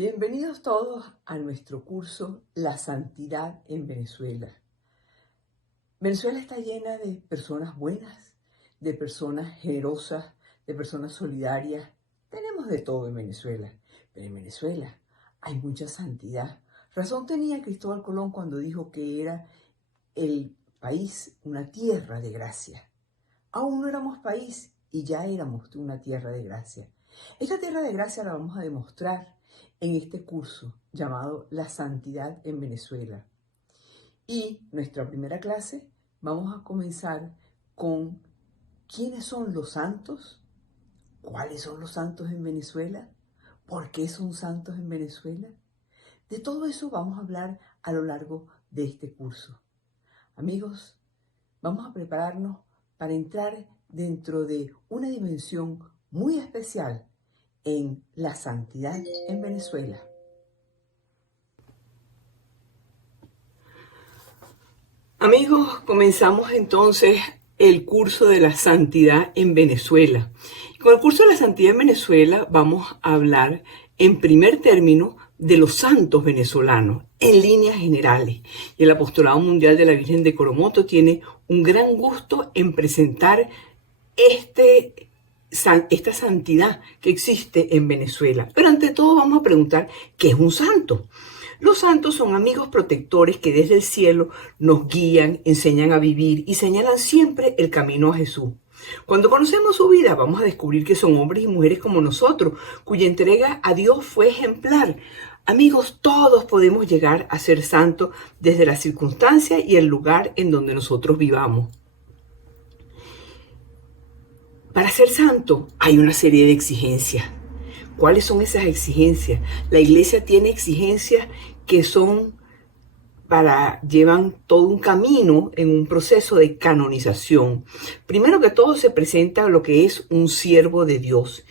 Bienvenidos todos a nuestro curso La Santidad en Venezuela. Venezuela está llena de personas buenas, de personas generosas, de personas solidarias. Tenemos de todo en Venezuela, pero en Venezuela hay mucha santidad. Razón tenía Cristóbal Colón cuando dijo que era el país una tierra de gracia. Aún no éramos país y ya éramos una tierra de gracia. Esta tierra de gracia la vamos a demostrar en este curso llamado La Santidad en Venezuela. Y nuestra primera clase vamos a comenzar con ¿quiénes son los santos? ¿Cuáles son los santos en Venezuela? ¿Por qué son santos en Venezuela? De todo eso vamos a hablar a lo largo de este curso. Amigos, vamos a prepararnos para entrar dentro de una dimensión muy especial en la santidad en Venezuela. Amigos, comenzamos entonces el curso de la santidad en Venezuela. Con el curso de la santidad en Venezuela vamos a hablar en primer término de los santos venezolanos en líneas generales. Y el Apostolado Mundial de la Virgen de Coromoto tiene un gran gusto en presentar esta santidad que existe en Venezuela. Pero ante todo vamos a preguntar, ¿qué es un santo? Los santos son amigos protectores que desde el cielo nos guían, enseñan a vivir y señalan siempre el camino a Jesús. Cuando conocemos su vida vamos a descubrir que son hombres y mujeres como nosotros, cuya entrega a Dios fue ejemplar. Amigos, todos podemos llegar a ser santos desde la circunstancia y el lugar en donde nosotros vivamos. Para ser santo hay una serie de exigencias. ¿Cuáles son esas exigencias? La iglesia tiene exigencias que llevan todo un camino en un proceso de canonización. Primero que todo se presenta lo que es un siervo de Dios,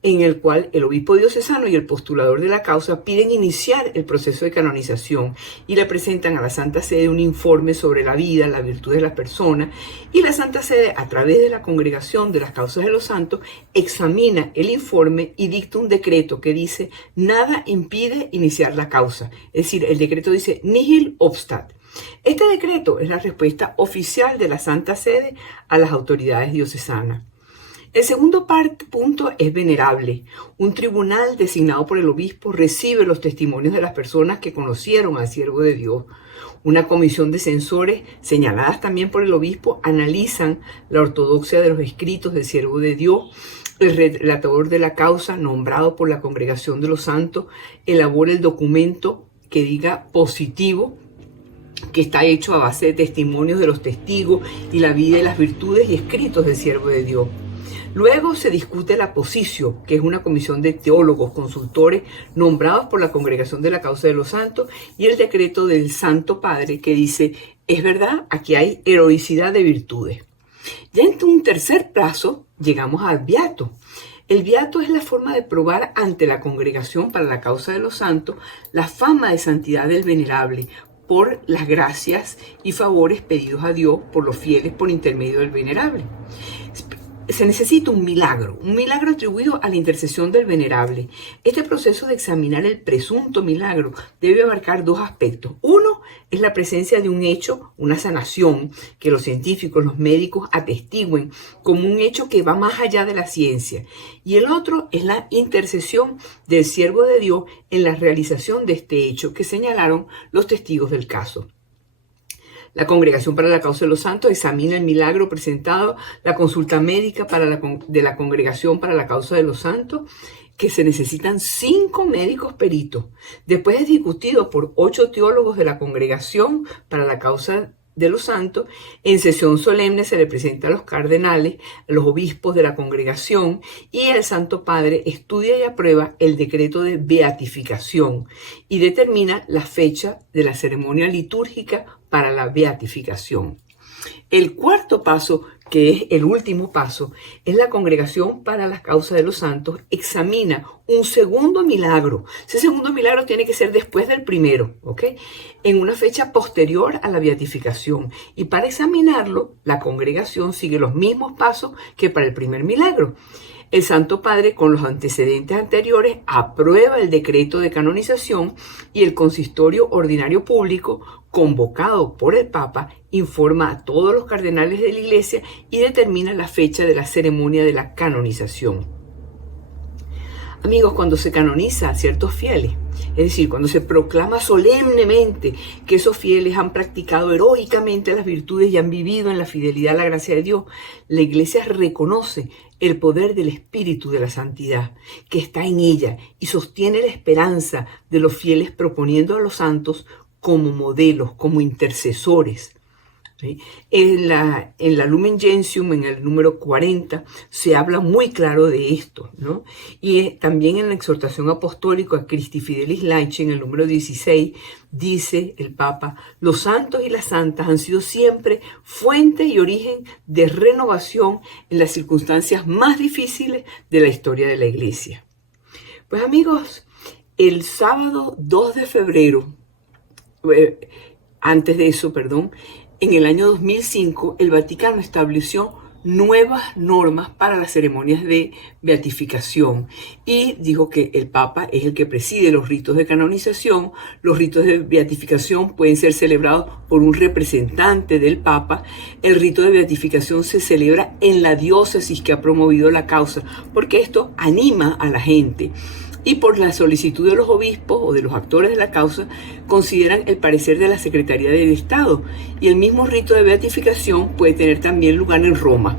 en el cual el obispo diocesano y el postulador de la causa piden iniciar el proceso de canonización y le presentan a la Santa Sede un informe sobre la vida, la virtud de las personas, y la Santa Sede, a través de la Congregación de las Causas de los Santos, examina el informe y dicta un decreto que dice: nada impide iniciar la causa. Es decir, el decreto dice nihil obstat. Este decreto es la respuesta oficial de la Santa Sede a las autoridades diocesanas. El segundo punto es venerable. Un tribunal designado por el obispo recibe los testimonios de las personas que conocieron al siervo de Dios. Una comisión de censores, señaladas también por el obispo, analizan la ortodoxia de los escritos del siervo de Dios. El relator de la causa, nombrado por la Congregación de los Santos, elabora el documento que diga positivo, que está hecho a base de testimonios de los testigos y la vida y las virtudes y escritos del siervo de Dios. Luego se discute la posición, que es una comisión de teólogos, consultores, nombrados por la Congregación de la Causa de los Santos, y el decreto del Santo Padre que dice: es verdad, aquí hay heroicidad de virtudes. Ya en un tercer plazo llegamos al beato. El beato es la forma de probar ante la Congregación para la Causa de los Santos la fama de santidad del venerable, por las gracias y favores pedidos a Dios por los fieles por intermedio del venerable. Se necesita un milagro atribuido a la intercesión del venerable. Este proceso de examinar el presunto milagro debe abarcar dos aspectos. Uno es la presencia de un hecho, una sanación, que los científicos, los médicos atestiguen como un hecho que va más allá de la ciencia. Y el otro es la intercesión del siervo de Dios en la realización de este hecho que señalaron los testigos del caso. La Congregación para la Causa de los Santos examina el milagro presentado, la consulta médica de la Congregación para la Causa de los Santos, que se necesitan 5 médicos peritos. Después es discutido por 8 teólogos de la Congregación para la Causa de los Santos. En sesión solemne se le presenta a los cardenales, a los obispos de la congregación, y el Santo Padre estudia y aprueba el decreto de beatificación y determina la fecha de la ceremonia litúrgica para la beatificación. El cuarto paso, que es el último paso, es la Congregación para las Causas de los Santos examina un segundo milagro. Ese segundo milagro tiene que ser después del primero, ¿ok? En una fecha posterior a la beatificación. Y para examinarlo, la congregación sigue los mismos pasos que para el primer milagro. El Santo Padre, con los antecedentes anteriores, aprueba el decreto de canonización y el consistorio ordinario público, convocado por el Papa, informa a todos los cardenales de la Iglesia y determina la fecha de la ceremonia de la canonización. Amigos, cuando se canoniza a ciertos fieles, es decir, cuando se proclama solemnemente que esos fieles han practicado heroicamente las virtudes y han vivido en la fidelidad a la gracia de Dios, la Iglesia reconoce el poder del Espíritu de la Santidad que está en ella y sostiene la esperanza de los fieles proponiendo a los santos como modelos, como intercesores. ¿Sí? En la Lumen Gentium, en el número 40, se habla muy claro de esto, ¿no? Y también en la exhortación apostólica a Christi Fidelis Laici, en el número 16, dice el Papa: los santos y las santas han sido siempre fuente y origen de renovación en las circunstancias más difíciles de la historia de la Iglesia. Pues amigos, el sábado 2 de febrero, antes de eso, perdón, en el año 2005, el Vaticano estableció nuevas normas para las ceremonias de beatificación y dijo que el Papa es el que preside los ritos de canonización. Los ritos de beatificación pueden ser celebrados por un representante del Papa. El rito de beatificación se celebra en la diócesis que ha promovido la causa, porque esto anima a la gente. Y por la solicitud de los obispos o de los actores de la causa, consideran el parecer de la Secretaría del Estado. Y el mismo rito de beatificación puede tener también lugar en Roma.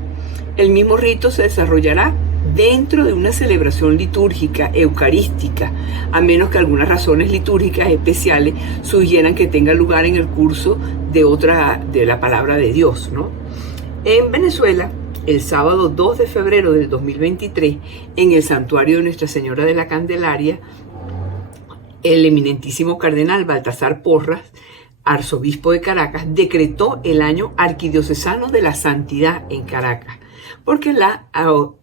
El mismo rito se desarrollará dentro de una celebración litúrgica eucarística, a menos que algunas razones litúrgicas especiales sugieran que tenga lugar en el curso de la palabra de Dios, ¿no? En Venezuela, el sábado 2 de febrero del 2023, en el santuario de Nuestra Señora de la Candelaria, el eminentísimo cardenal Baltasar Porras, arzobispo de Caracas, decretó el año arquidiocesano de la santidad en Caracas, porque la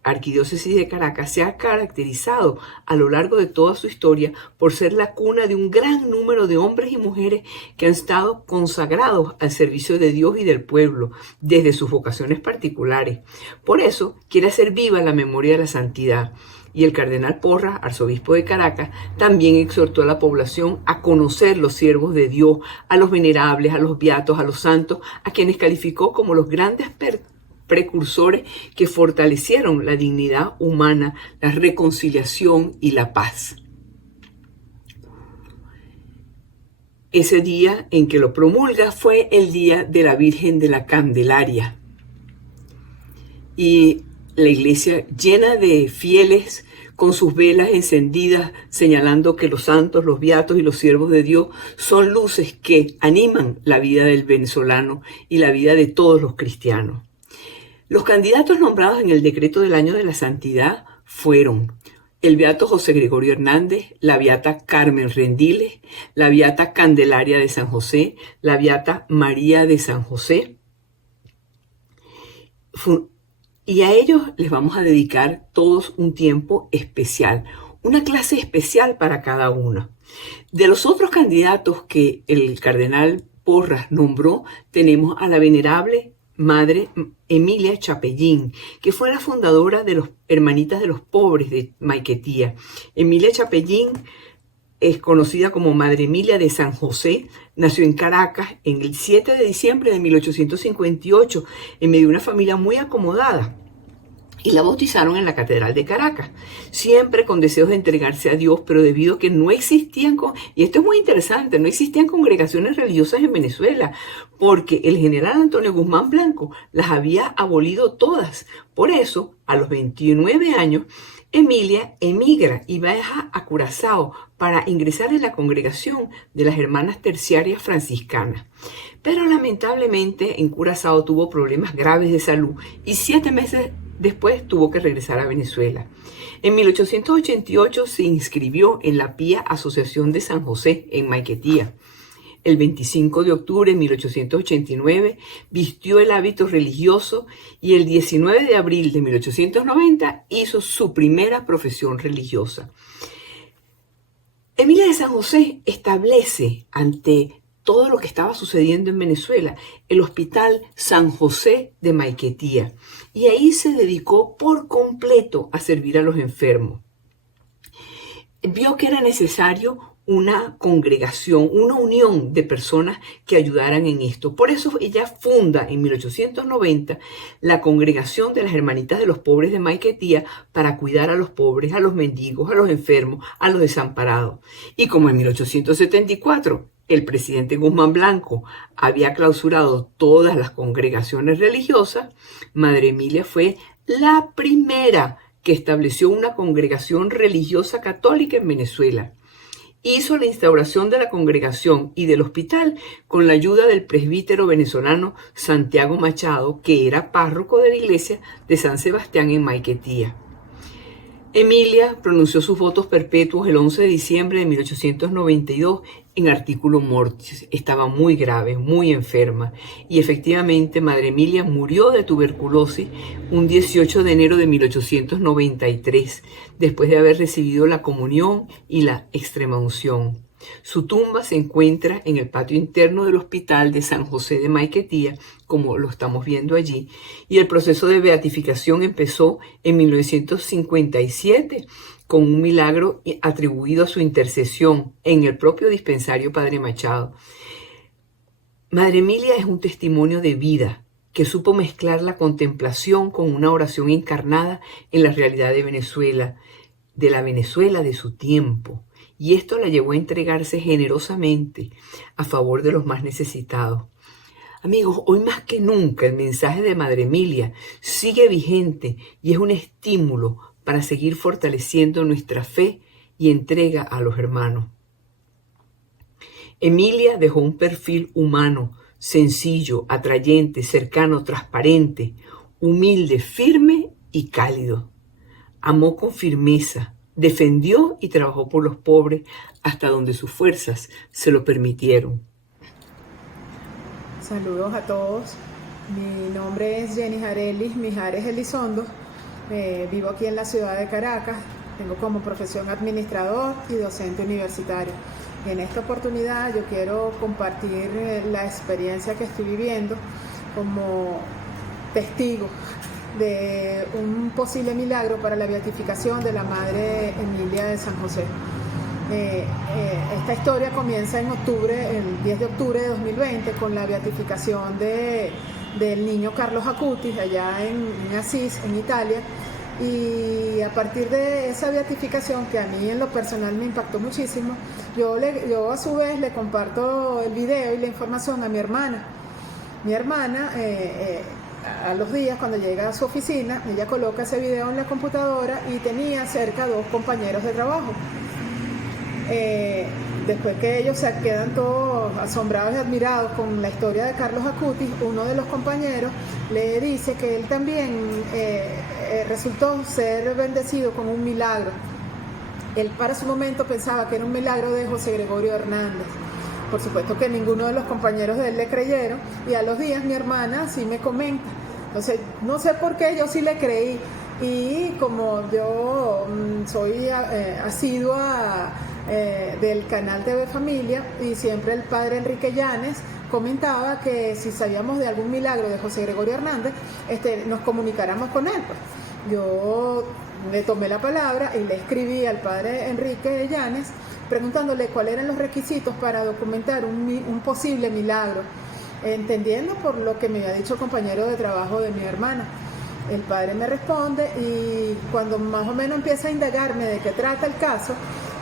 arquidiócesis de Caracas se ha caracterizado a lo largo de toda su historia por ser la cuna de un gran número de hombres y mujeres que han estado consagrados al servicio de Dios y del pueblo desde sus vocaciones particulares. Por eso quiere hacer viva la memoria de la santidad. Y el cardenal Porras, arzobispo de Caracas, también exhortó a la población a conocer los siervos de Dios, a los venerables, a los beatos, a los santos, a quienes calificó como los grandes precursores que fortalecieron la dignidad humana, la reconciliación y la paz. Ese día en que lo promulga fue el día de la Virgen de la Candelaria. Y la iglesia llena de fieles con sus velas encendidas, señalando que los santos, los beatos y los siervos de Dios son luces que animan la vida del venezolano y la vida de todos los cristianos. Los candidatos nombrados en el decreto del año de la santidad fueron el beato José Gregorio Hernández, la beata Carmen Rendiles, la beata Candelaria de San José, la beata María de San José. Y a ellos les vamos a dedicar todos un tiempo especial, una clase especial para cada uno. De los otros candidatos que el cardenal Porras nombró, tenemos a la venerable Madre Emilia Chapellín, que fue la fundadora de los Hermanitas de los Pobres de Maiquetía. Emilia Chapellín es conocida como Madre Emilia de San José. Nació en Caracas en el 7 de diciembre de 1858, en medio de una familia muy acomodada. Y la bautizaron en la Catedral de Caracas, siempre con deseos de entregarse a Dios, pero debido a que no existían, y esto es muy interesante, no existían congregaciones religiosas en Venezuela, porque el general Antonio Guzmán Blanco las había abolido todas. Por eso, a los 29 años, Emilia emigra y viaja a Curazao para ingresar en la congregación de las Hermanas Terciarias Franciscanas. Pero lamentablemente en Curazao tuvo problemas graves de salud y 7 meses después tuvo que regresar a Venezuela. En 1888 se inscribió en la Pía Asociación de San José en Maiquetía. el 25 de octubre de 1889 vistió el hábito religioso y el 19 de abril de 1890 hizo su primera profesión religiosa. Emilia de San José establece ante todo lo que estaba sucediendo en Venezuela el Hospital San José de Maiquetía, y ahí se dedicó por completo a servir a los enfermos. Vio que era necesario una congregación, una unión de personas que ayudaran en esto. Por eso ella funda en 1890 la Congregación de las Hermanitas de los Pobres de Maiquetía para cuidar a los pobres, a los mendigos, a los enfermos, a los desamparados. Y como en 1874 el presidente Guzmán Blanco había clausurado todas las congregaciones religiosas, Madre Emilia fue la primera que estableció una congregación religiosa católica en Venezuela. Hizo la instauración de la congregación y del hospital con la ayuda del presbítero venezolano Santiago Machado, que era párroco de la iglesia de San Sebastián en Maiquetía. Emilia pronunció sus votos perpetuos el 11 de diciembre de 1892 en artículo mortis. Estaba muy grave, muy enferma, y efectivamente Madre Emilia murió de tuberculosis un 18 de enero de 1893, después de haber recibido la comunión y la extremaunción. Su tumba se encuentra en el patio interno del Hospital de San José de Maiquetía, como lo estamos viendo allí, y el proceso de beatificación empezó en 1957 con un milagro atribuido a su intercesión en el propio dispensario Padre Machado. Madre Emilia es un testimonio de vida que supo mezclar la contemplación con una oración encarnada en la realidad de Venezuela, de la Venezuela de su tiempo. Y esto la llevó a entregarse generosamente a favor de los más necesitados. Amigos, hoy más que nunca el mensaje de Madre Emilia sigue vigente y es un estímulo para seguir fortaleciendo nuestra fe y entrega a los hermanos. Emilia dejó un perfil humano, sencillo, atrayente, cercano, transparente, humilde, firme y cálido. Amó con firmeza, defendió y trabajó por los pobres hasta donde sus fuerzas se lo permitieron. Saludos a todos. Mi nombre es Jenny Jarelis Mijares Elizondo. Vivo aquí en la ciudad de Caracas. Tengo como profesión administrador y docente universitario. En esta oportunidad yo quiero compartir la experiencia que estoy viviendo como testigo de un posible milagro para la beatificación de la Madre Emilia de San José. Esta historia comienza en octubre, el 10 de octubre de 2020, con la beatificación del niño Carlos Acutis, allá en Asís, en Italia. Y a partir de esa beatificación, que a mí en lo personal me impactó muchísimo, yo a su vez le comparto el video y la información a mi hermana. Mi hermana, a los días, cuando llega a su oficina, ella coloca ese video en la computadora y tenía cerca 2 compañeros de trabajo. Después que ellos se quedan todos asombrados y admirados con la historia de Carlos Acutis, uno de los compañeros le dice que él también resultó ser bendecido con un milagro. Él para su momento pensaba que era un milagro de José Gregorio Hernández. Por supuesto que ninguno de los compañeros de él le creyeron, y a los días mi hermana sí me comenta. Entonces, no sé por qué, yo sí le creí, y como yo soy asidua del canal TV Familia, y siempre el padre Enrique Llanes comentaba que si sabíamos de algún milagro de José Gregorio Hernández, nos comunicáramos con él. Pues yo le tomé la palabra y le escribí al padre Enrique Llanes preguntándole cuáles eran los requisitos para documentar un posible milagro, entendiendo por lo que me había dicho el compañero de trabajo de mi hermana. El padre me responde, y cuando más o menos empieza a indagarme de qué trata el caso,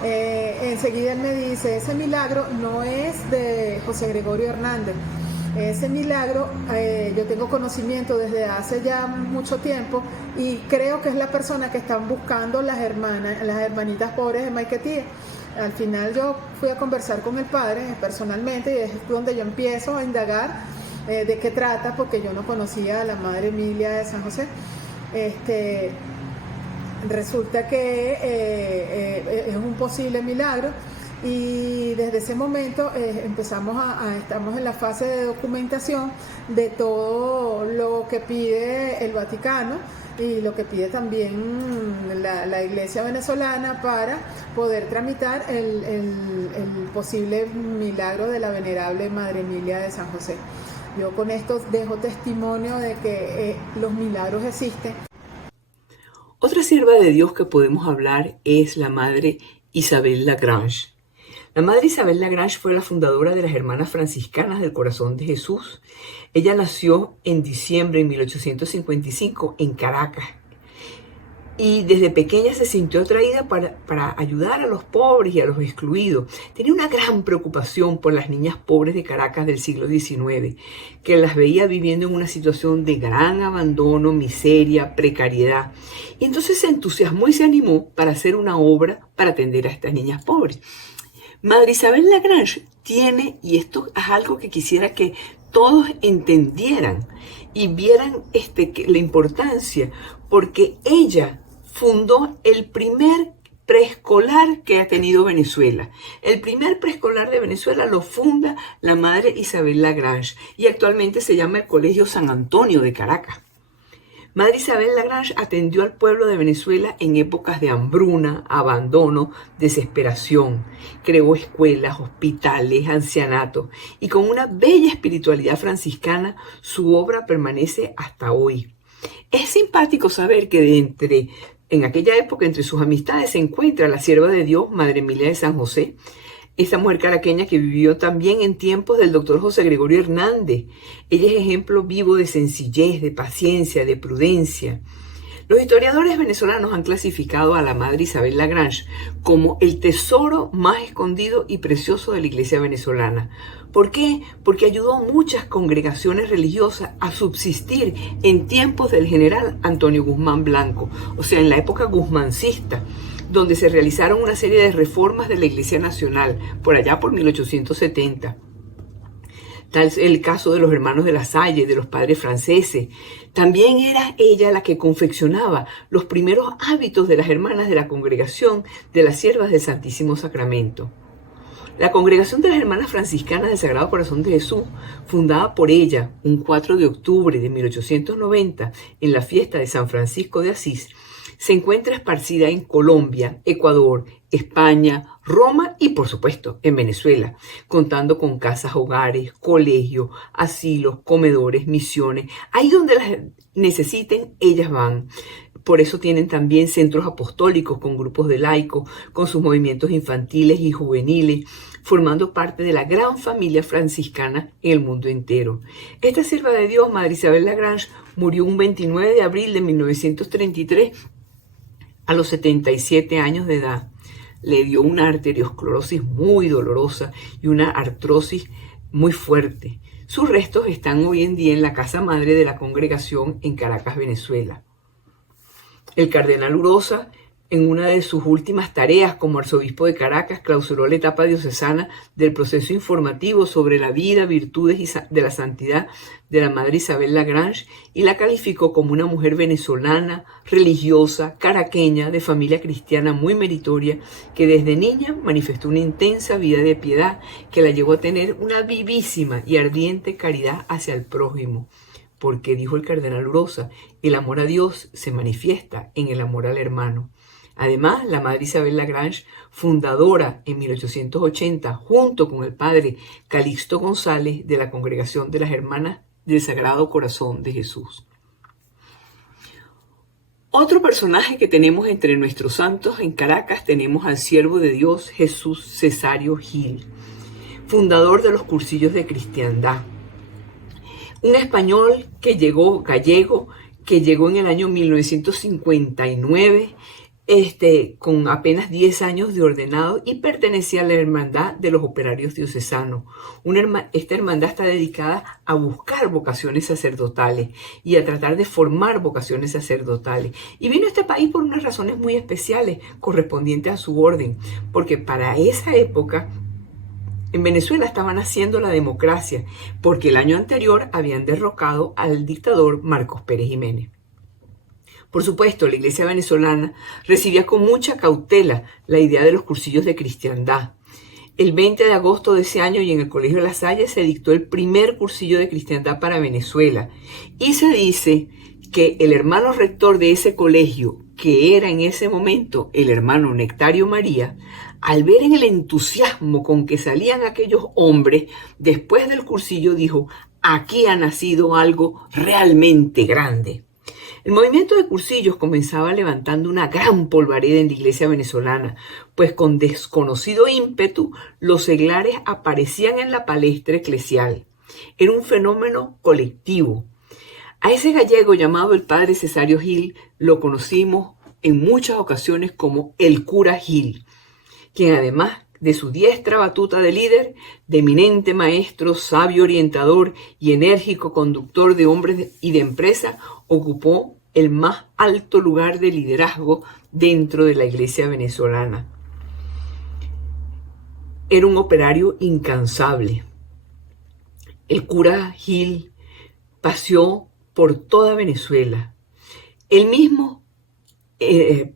enseguida él me dice: ese milagro no es de José Gregorio Hernández. Ese milagro yo tengo conocimiento desde hace ya mucho tiempo, y creo que es la persona que están buscando las hermanitas pobres de Maiquetía. Al final yo fui a conversar con el padre personalmente, y es donde yo empiezo a indagar de qué trata, porque yo no conocía a la Madre Emilia de San José. Resulta que es un posible milagro, Y desde ese momento estamos en la fase de documentación de todo lo que pide el Vaticano y lo que pide también la Iglesia venezolana para poder tramitar el posible milagro de la venerable Madre Emilia de San José. Yo con esto dejo testimonio de que los milagros existen. Otra sierva de Dios que podemos hablar es la Madre Isabel Lagrange. La Madre Isabel Lagrange fue la fundadora de las Hermanas Franciscanas del Corazón de Jesús. Ella nació en diciembre de 1855 en Caracas y desde pequeña se sintió atraída para ayudar a los pobres y a los excluidos. Tenía una gran preocupación por las niñas pobres de Caracas del siglo XIX, que las veía viviendo en una situación de gran abandono, miseria, precariedad. Y entonces se entusiasmó y se animó para hacer una obra para atender a estas niñas pobres. Madre Isabel Lagrange tiene, y esto es algo que quisiera que todos entendieran y vieran la importancia, porque ella fundó el primer preescolar que ha tenido Venezuela. El primer preescolar de Venezuela lo funda la Madre Isabel Lagrange y actualmente se llama el Colegio San Antonio de Caracas. Madre Isabel Lagrange atendió al pueblo de Venezuela en épocas de hambruna, abandono, desesperación. Creó escuelas, hospitales, ancianatos y con una bella espiritualidad franciscana su obra permanece hasta hoy. Es simpático saber que en aquella época entre sus amistades se encuentra la sierva de Dios, Madre Emilia de San José, esta mujer caraqueña que vivió también en tiempos del doctor José Gregorio Hernández. Ella es ejemplo vivo de sencillez, de paciencia, de prudencia. Los historiadores venezolanos han clasificado a la Madre Isabel Lagrange como el tesoro más escondido y precioso de la Iglesia venezolana. ¿Por qué? Porque ayudó a muchas congregaciones religiosas a subsistir en tiempos del general Antonio Guzmán Blanco, o sea, en la época guzmancista, donde se realizaron una serie de reformas de la Iglesia Nacional, por allá por 1870. Tal es el caso de los hermanos de la Salle, de los padres franceses. También era ella la que confeccionaba los primeros hábitos de las hermanas de la congregación de las Siervas del Santísimo Sacramento. La Congregación de las Hermanas Franciscanas del Sagrado Corazón de Jesús, fundada por ella un 4 de octubre de 1890 en la fiesta de San Francisco de Asís, se encuentra esparcida en Colombia, Ecuador, España, Roma y, por supuesto, en Venezuela, contando con casas hogares, colegios, asilos, comedores, misiones. Ahí donde las necesiten, ellas van. Por eso tienen también centros apostólicos con grupos de laicos, con sus movimientos infantiles y juveniles, formando parte de la gran familia franciscana en el mundo entero. Esta sierva de Dios, Madre Isabel Lagrange, murió un 29 de abril de 1933 a los 77 años de edad. Le dio una arteriosclerosis muy dolorosa y una artrosis muy fuerte. Sus restos están hoy en día en la casa madre de la congregación en Caracas, Venezuela. El cardenal Urosa, en una de sus últimas tareas como arzobispo de Caracas, clausuró la etapa diocesana del proceso informativo sobre la vida, virtudes y de la santidad de la Madre Isabel Lagrange y la calificó como una mujer venezolana, religiosa, caraqueña, de familia cristiana muy meritoria, que desde niña manifestó una intensa vida de piedad que la llevó a tener una vivísima y ardiente caridad hacia el prójimo. Porque, dijo el cardenal Urosa, el amor a Dios se manifiesta en el amor al hermano. Además, la Madre Isabel Lagrange, fundadora en 1880, junto con el padre Calixto González, de la Congregación de las Hermanas del Sagrado Corazón de Jesús. Otro personaje que tenemos entre nuestros santos en Caracas, tenemos al siervo de Dios Jesús Cesario Gil, fundador de los cursillos de cristiandad. Un español gallego, que llegó en el año 1959, con apenas 10 años de ordenado y pertenecía a la Hermandad de los Operarios Diocesanos. Esta hermandad está dedicada a buscar vocaciones sacerdotales y a tratar de formar vocaciones sacerdotales. Y vino a este país por unas razones muy especiales correspondientes a su orden, porque para esa época en Venezuela estaban haciendo la democracia, porque el año anterior habían derrocado al dictador Marcos Pérez Jiménez. Por supuesto, la Iglesia venezolana recibía con mucha cautela la idea de los cursillos de cristiandad. El 20 de agosto de ese año y en el Colegio La Salle se dictó el primer cursillo de cristiandad para Venezuela. Y se dice que el hermano rector de ese colegio, que era en ese momento el hermano Nectario María, al ver en el entusiasmo con que salían aquellos hombres, después del cursillo dijo: aquí ha nacido algo realmente grande. El movimiento de cursillos comenzaba levantando una gran polvareda en la iglesia venezolana, pues con desconocido ímpetu los seglares aparecían en la palestra eclesial. Era un fenómeno colectivo. A ese gallego llamado el padre Cesario Gil lo conocimos en muchas ocasiones como el cura Gil, quien además de su diestra batuta de líder, de eminente maestro, sabio orientador y enérgico conductor de hombres y de empresa, ocupó el más alto lugar de liderazgo dentro de la iglesia venezolana. Era un operario incansable. El cura Gil paseó por toda Venezuela. Él mismo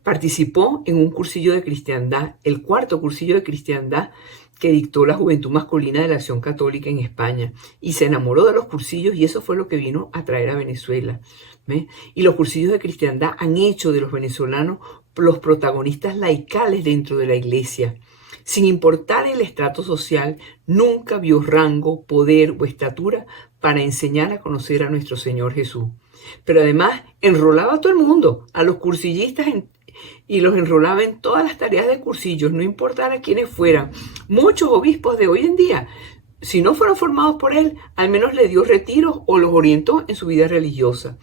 participó en un cursillo de cristiandad, el cuarto cursillo de cristiandad que dictó la Juventud Masculina de la Acción Católica en España, y se enamoró de los cursillos, y eso fue lo que vino a traer a Venezuela. ¿Ve? Y los cursillos de cristiandad han hecho de los venezolanos los protagonistas laicales dentro de la iglesia. Sin importar el estrato social, nunca vio rango, poder o estatura para enseñar a conocer a nuestro Señor Jesús. Pero además enrolaba a todo el mundo, a los cursillistas, y los enrolaba en todas las tareas de cursillos, no importara quiénes fueran. Muchos obispos de hoy en día, si no fueron formados por él, al menos le dio retiros o los orientó en su vida religiosa.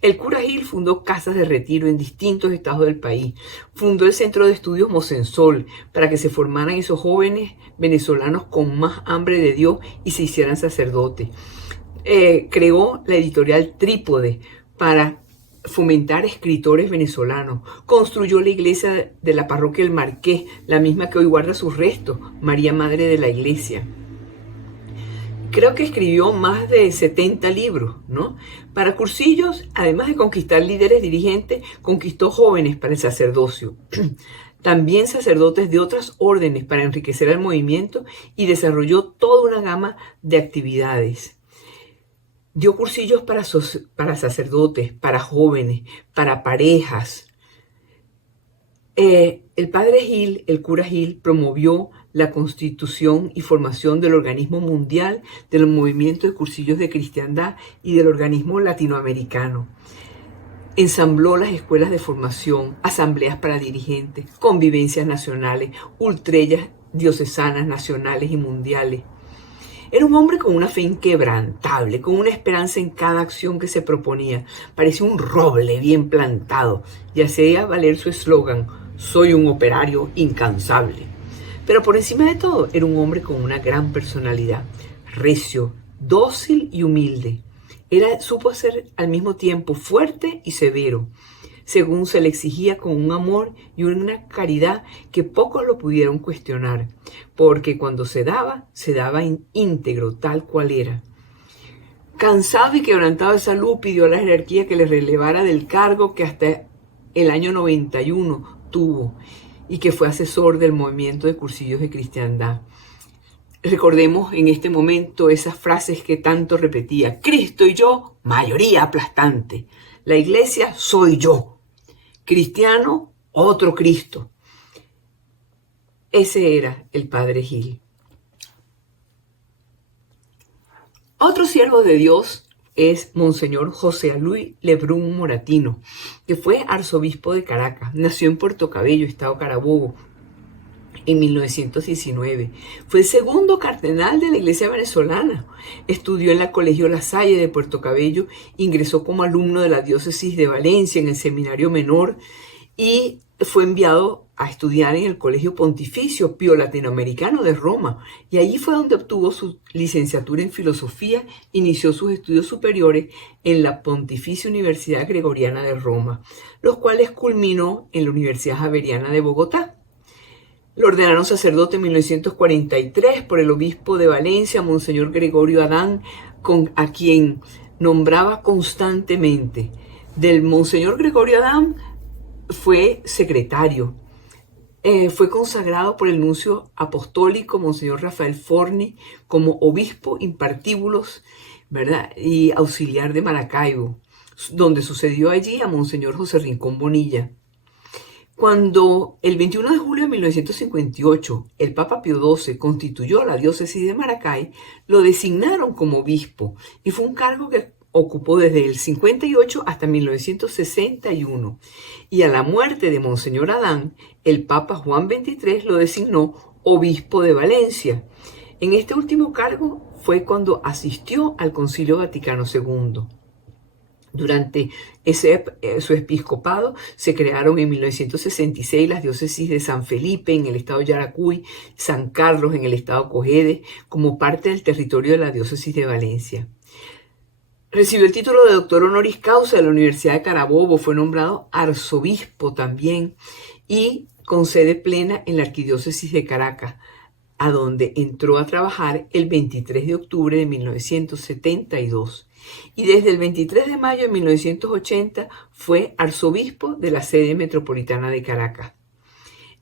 El cura Gil fundó casas de retiro en distintos estados del país. Fundó el Centro de Estudios Mosensol para que se formaran esos jóvenes venezolanos con más hambre de Dios y se hicieran sacerdotes. Creó la editorial Trípode para fomentar escritores venezolanos. Construyó la iglesia de la parroquia El Marqués, la misma que hoy guarda sus restos, María Madre de la Iglesia. Creo que escribió más de 70 libros, ¿no? Para cursillos, además de conquistar líderes dirigentes, conquistó jóvenes para el sacerdocio. También sacerdotes de otras órdenes para enriquecer el movimiento, y desarrolló toda una gama de actividades. Dio cursillos para sacerdotes, para jóvenes, para parejas. El padre Gil, el cura Gil, promovió la constitución y formación del Organismo Mundial del Movimiento de Cursillos de Cristiandad y del Organismo Latinoamericano. Ensambló las escuelas de formación, asambleas para dirigentes, convivencias nacionales, ultrellas diocesanas nacionales y mundiales. Era un hombre con una fe inquebrantable, con una esperanza en cada acción que se proponía. Parecía un roble bien plantado y hacía valer su eslogan: soy un operario incansable. Pero por encima de todo, era un hombre con una gran personalidad, recio, dócil y humilde. Supo ser al mismo tiempo fuerte y severo, según se le exigía, con un amor y una caridad que pocos lo pudieron cuestionar, porque cuando se daba íntegro, tal cual era. Cansado y quebrantado de salud, pidió a la jerarquía que le relevara del cargo que hasta el año 91 tuvo, y que fue asesor del movimiento de cursillos de cristiandad. Recordemos en este momento esas frases que tanto repetía: Cristo y yo, mayoría aplastante. La iglesia soy yo. Cristiano, otro Cristo. Ese era el padre Gil. Otro siervo de Dios es Monseñor José Luis Lebrun Moratino, que fue arzobispo de Caracas. Nació en Puerto Cabello, estado Carabobo, en 1919. Fue el segundo cardenal de la iglesia venezolana. Estudió en el Colegio La Salle de Puerto Cabello, ingresó como alumno de la diócesis de Valencia en el seminario menor y fue enviado a estudiar en el Colegio Pontificio Pío Latinoamericano de Roma, y allí fue donde obtuvo su licenciatura en filosofía. Inició sus estudios superiores en la Pontificia Universidad Gregoriana de Roma, los cuales culminó en la Universidad Javeriana de Bogotá. Lo ordenaron sacerdote en 1943 por el obispo de Valencia, Monseñor Gregorio Adán, a quien nombraba constantemente. Del Monseñor Gregorio Adán fue secretario. fue consagrado por el nuncio apostólico Monseñor Rafael Forni como obispo in partibus, ¿verdad? Y auxiliar de Maracaibo, donde sucedió allí a Monseñor José Rincón Bonilla. Cuando el 21 de julio de 1958 el Papa Pío XII constituyó la diócesis de Maracay, lo designaron como obispo y fue un cargo que ocupó desde el 58 hasta 1961. Y a la muerte de Monseñor Adán, el Papa Juan XXIII lo designó obispo de Valencia. En este último cargo fue cuando asistió al Concilio Vaticano II. Durante su episcopado se crearon en 1966 las diócesis de San Felipe en el estado Yaracuy, San Carlos en el estado Cojedes, como parte del territorio de la diócesis de Valencia. Recibió el título de doctor honoris causa de la Universidad de Carabobo, fue nombrado arzobispo también y con sede plena en la arquidiócesis de Caracas, a donde entró a trabajar el 23 de octubre de 1972. Y desde el 23 de mayo de 1980 fue arzobispo de la sede metropolitana de Caracas.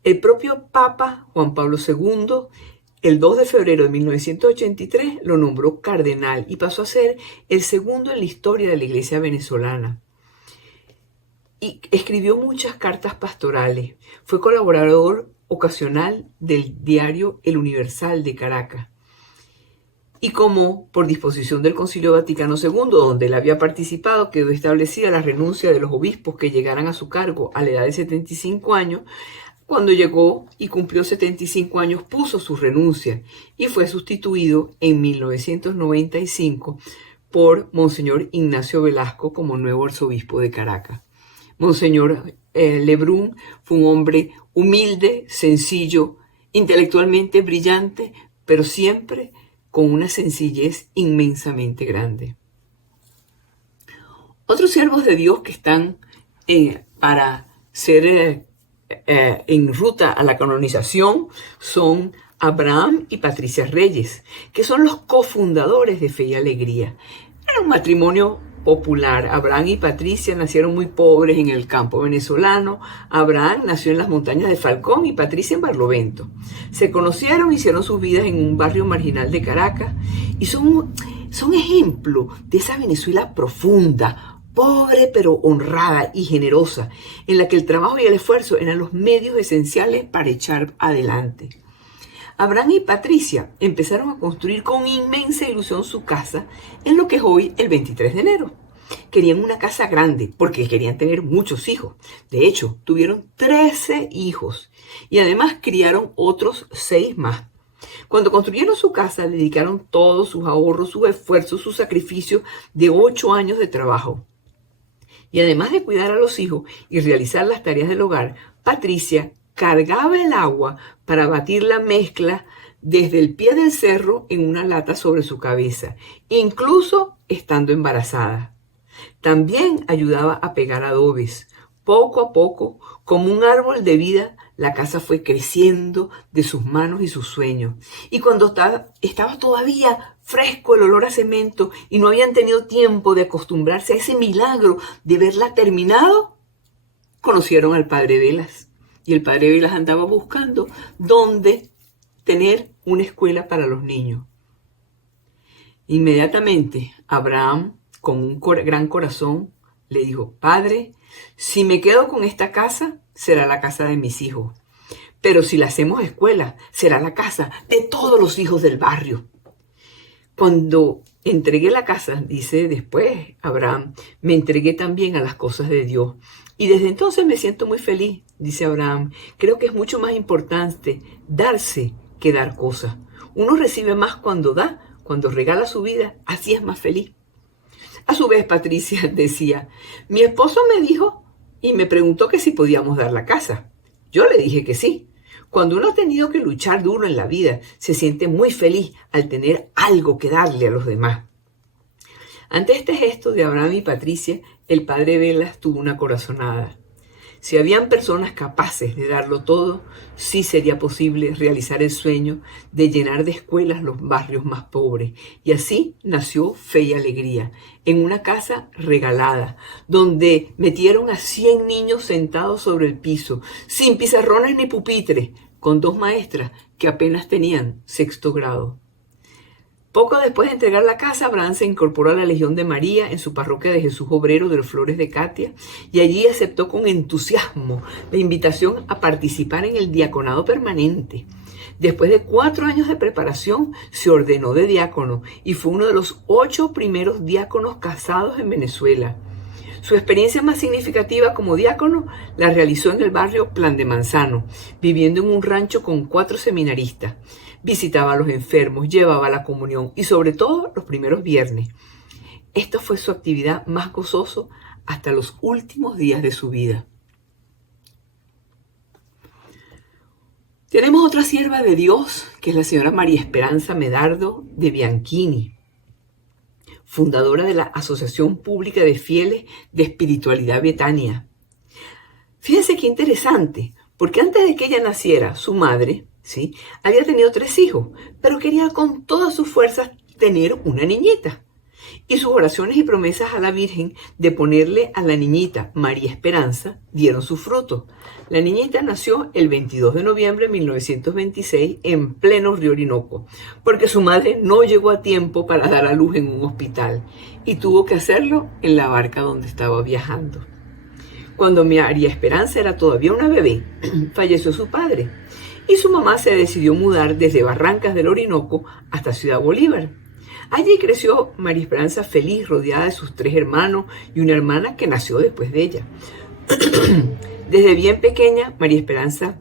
El propio Papa Juan Pablo II, el 2 de febrero de 1983, lo nombró cardenal y pasó a ser el segundo en la historia de la Iglesia venezolana. Y escribió muchas cartas pastorales. Fue colaborador ocasional del diario El Universal de Caracas. Y como por disposición del Concilio Vaticano II, donde él había participado, quedó establecida la renuncia de los obispos que llegaran a su cargo a la edad de 75 años, cuando llegó y cumplió 75 años puso su renuncia y fue sustituido en 1995 por Monseñor Ignacio Velasco como nuevo arzobispo de Caracas. Monseñor Lebrun fue un hombre humilde, sencillo, intelectualmente brillante, pero siempre con una sencillez inmensamente grande. Otros siervos de Dios que están para ser en ruta a la canonización son Abraham y Patricia Reyes, que son los cofundadores de Fe y Alegría. Era un matrimonio popular. Abraham y Patricia nacieron muy pobres en el campo venezolano. Abraham nació en las montañas de Falcón y Patricia en Barlovento. Se conocieron, hicieron sus vidas en un barrio marginal de Caracas y son ejemplo de esa Venezuela profunda, pobre pero honrada y generosa, en la que el trabajo y el esfuerzo eran los medios esenciales para echar adelante. Abraham y Patricia empezaron a construir con inmensa ilusión su casa en lo que es hoy el 23 de enero. Querían una casa grande porque querían tener muchos hijos. De hecho, tuvieron 13 hijos y además criaron otros 6 más. Cuando construyeron su casa, dedicaron todos sus ahorros, sus esfuerzos, sus sacrificios de 8 años de trabajo. Y además de cuidar a los hijos y realizar las tareas del hogar, Patricia cargaba el agua para batir la mezcla desde el pie del cerro en una lata sobre su cabeza, incluso estando embarazada. También ayudaba a pegar adobes. Poco a poco, como un árbol de vida, la casa fue creciendo de sus manos y sus sueños. Y cuando estaba todavía fresco el olor a cemento y no habían tenido tiempo de acostumbrarse a ese milagro de verla terminado, conocieron al padre Velas. Y el padre Velas andaba buscando dónde tener una escuela para los niños. Inmediatamente, Abraham, con un gran corazón, le dijo: Padre, si me quedo con esta casa, será la casa de mis hijos. Pero si la hacemos escuela, será la casa de todos los hijos del barrio. Cuando entregué la casa, dice después Abraham, me entregué también a las cosas de Dios. Y desde entonces me siento muy feliz, dice Abraham. Creo que es mucho más importante darse que dar cosas. Uno recibe más cuando da, cuando regala su vida, así es más feliz. A su vez, Patricia decía: mi esposo me dijo y me preguntó que si podíamos dar la casa. Yo le dije que sí. Cuando uno ha tenido que luchar duro en la vida, se siente muy feliz al tener algo que darle a los demás. Ante este gesto de Abraham y Patricia, el padre Velas tuvo una corazonada. Si habían personas capaces de darlo todo, sí sería posible realizar el sueño de llenar de escuelas los barrios más pobres. Y así nació Fe y Alegría, en una casa regalada, donde metieron a 100 niños sentados sobre el piso, sin pizarrones ni pupitres, con 2 maestras que apenas tenían 6º grado. Poco después de entregar la casa, Abraham se incorporó a la Legión de María en su parroquia de Jesús Obrero de Flores de Catia y allí aceptó con entusiasmo la invitación a participar en el diaconado permanente. Después de 4 años de preparación, se ordenó de diácono y fue uno de los 8 primeros diáconos casados en Venezuela. Su experiencia más significativa como diácono la realizó en el barrio Plan de Manzano, viviendo en un rancho con 4 seminaristas. Visitaba a los enfermos, llevaba la comunión y sobre todo los primeros viernes. Esta fue su actividad más gozosa hasta los últimos días de su vida. Tenemos otra sierva de Dios, que es la señora María Esperanza Medardo de Bianchini, fundadora de la Asociación Pública de Fieles de Espiritualidad Betania. Fíjense qué interesante, porque antes de que ella naciera, su madre, ¿sí?, había tenido 3 hijos, pero quería con todas sus fuerzas tener una niñita. Y sus oraciones y promesas a la Virgen de ponerle a la niñita María Esperanza dieron su fruto. La niñita nació el 22 de noviembre de 1926 en pleno Río Orinoco, porque su madre no llegó a tiempo para dar a luz en un hospital y tuvo que hacerlo en la barca donde estaba viajando. Cuando María Esperanza era todavía una bebé, falleció su padre y su mamá se decidió mudar desde Barrancas del Orinoco hasta Ciudad Bolívar. Allí creció María Esperanza feliz, rodeada de sus 3 hermanos y una hermana que nació después de ella. Desde bien pequeña, María Esperanza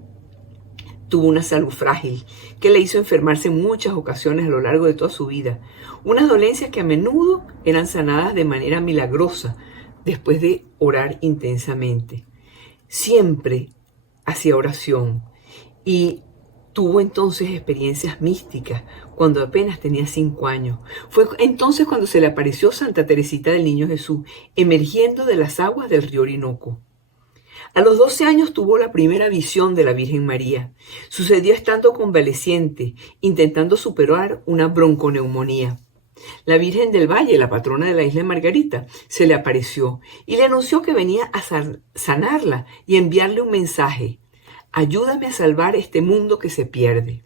tuvo una salud frágil que le hizo enfermarse en muchas ocasiones a lo largo de toda su vida. Unas dolencias que a menudo eran sanadas de manera milagrosa después de orar intensamente. Siempre hacía oración y tuvo entonces experiencias místicas cuando apenas tenía 5 años. Fue entonces cuando se le apareció Santa Teresita del Niño Jesús, emergiendo de las aguas del río Orinoco. A los 12 años tuvo la primera visión de la Virgen María. Sucedió estando convaleciente, intentando superar una bronconeumonía. La Virgen del Valle, la patrona de la isla de Margarita, se le apareció y le anunció que venía a sanarla y enviarle un mensaje: ayúdame a salvar este mundo que se pierde.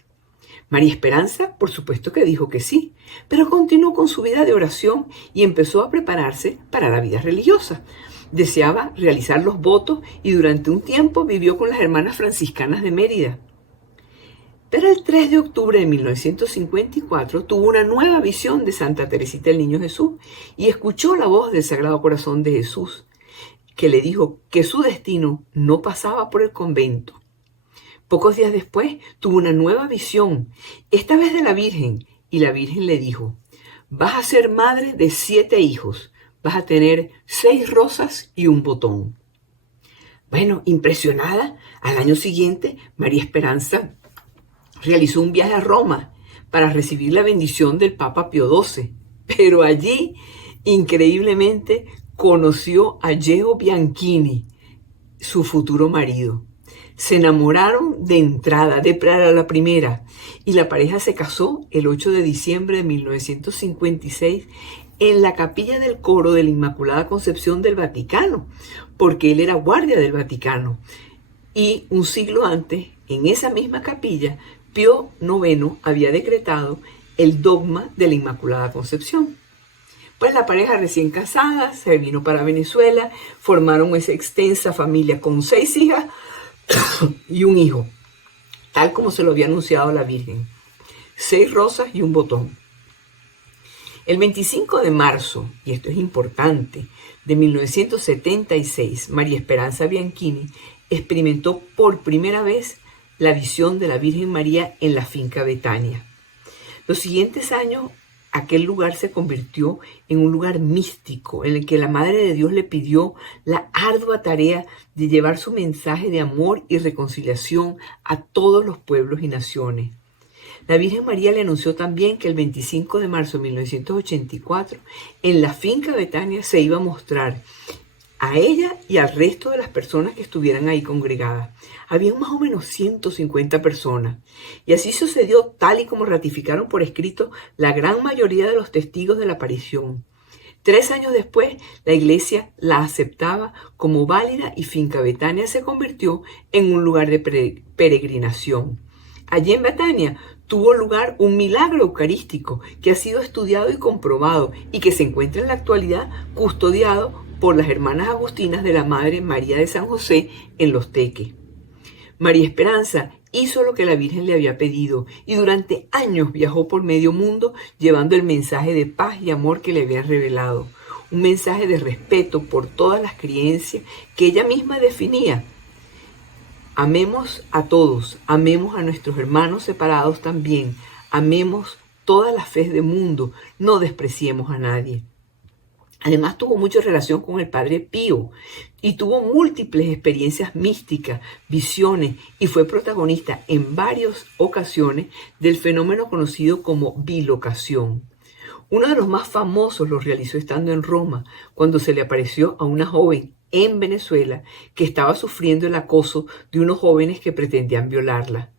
María Esperanza, por supuesto que dijo que sí, pero continuó con su vida de oración y empezó a prepararse para la vida religiosa. Deseaba realizar los votos y durante un tiempo vivió con las hermanas franciscanas de Mérida. Pero el 3 de octubre de 1954 tuvo una nueva visión de Santa Teresita del Niño Jesús y escuchó la voz del Sagrado Corazón de Jesús, que le dijo que su destino no pasaba por el convento. Pocos días después tuvo una nueva visión, esta vez de la Virgen, y la Virgen le dijo: vas a ser madre de 7 hijos, vas a tener 6 rosas y un botón. Bueno, impresionada, al año siguiente, María Esperanza realizó un viaje a Roma para recibir la bendición del Papa Pío XII, pero allí, increíblemente, conoció a Geo Bianchini, su futuro marido. Se enamoraron de entrada, de la primera, y la pareja se casó el 8 de diciembre de 1956 en la capilla del coro de la Inmaculada Concepción del Vaticano, porque él era guardia del Vaticano. Y un siglo antes, en esa misma capilla, Pío IX había decretado el dogma de la Inmaculada Concepción. Pues la pareja recién casada se vino para Venezuela, formaron esa extensa familia con 6 hijas y un hijo, tal como se lo había anunciado la Virgen. 6 rosas y un botón. El 25 de marzo, y esto es importante, de 1976, María Esperanza Bianchini experimentó por primera vez la visión de la Virgen María en la finca Betania. Los siguientes años, aquel lugar se convirtió en un lugar místico en el que la Madre de Dios le pidió la ardua tarea de llevar su mensaje de amor y reconciliación a todos los pueblos y naciones. La Virgen María le anunció también que el 25 de marzo de 1984, en la finca Betania se iba a mostrar a ella y al resto de las personas que estuvieran ahí congregadas. Había más o menos 150 personas. Y así sucedió tal y como ratificaron por escrito la gran mayoría de los testigos de la aparición. 3 años después, la iglesia la aceptaba como válida y Finca Betania se convirtió en un lugar de peregrinación. Allí en Betania tuvo lugar un milagro eucarístico que ha sido estudiado y comprobado y que se encuentra en la actualidad custodiado por las hermanas agustinas de la Madre María de San José en Los Teques. María Esperanza hizo lo que la Virgen le había pedido y durante años viajó por medio mundo llevando el mensaje de paz y amor que le habían revelado. Un mensaje de respeto por todas las creencias que ella misma definía. Amemos a todos, amemos a nuestros hermanos separados también, amemos todas las fes del mundo, no despreciemos a nadie. Además tuvo mucha relación con el Padre Pío y tuvo múltiples experiencias místicas, visiones y fue protagonista en varias ocasiones del fenómeno conocido como bilocación. Uno de los más famosos lo realizó estando en Roma, cuando se le apareció a una joven en Venezuela que estaba sufriendo el acoso de unos jóvenes que pretendían violarla.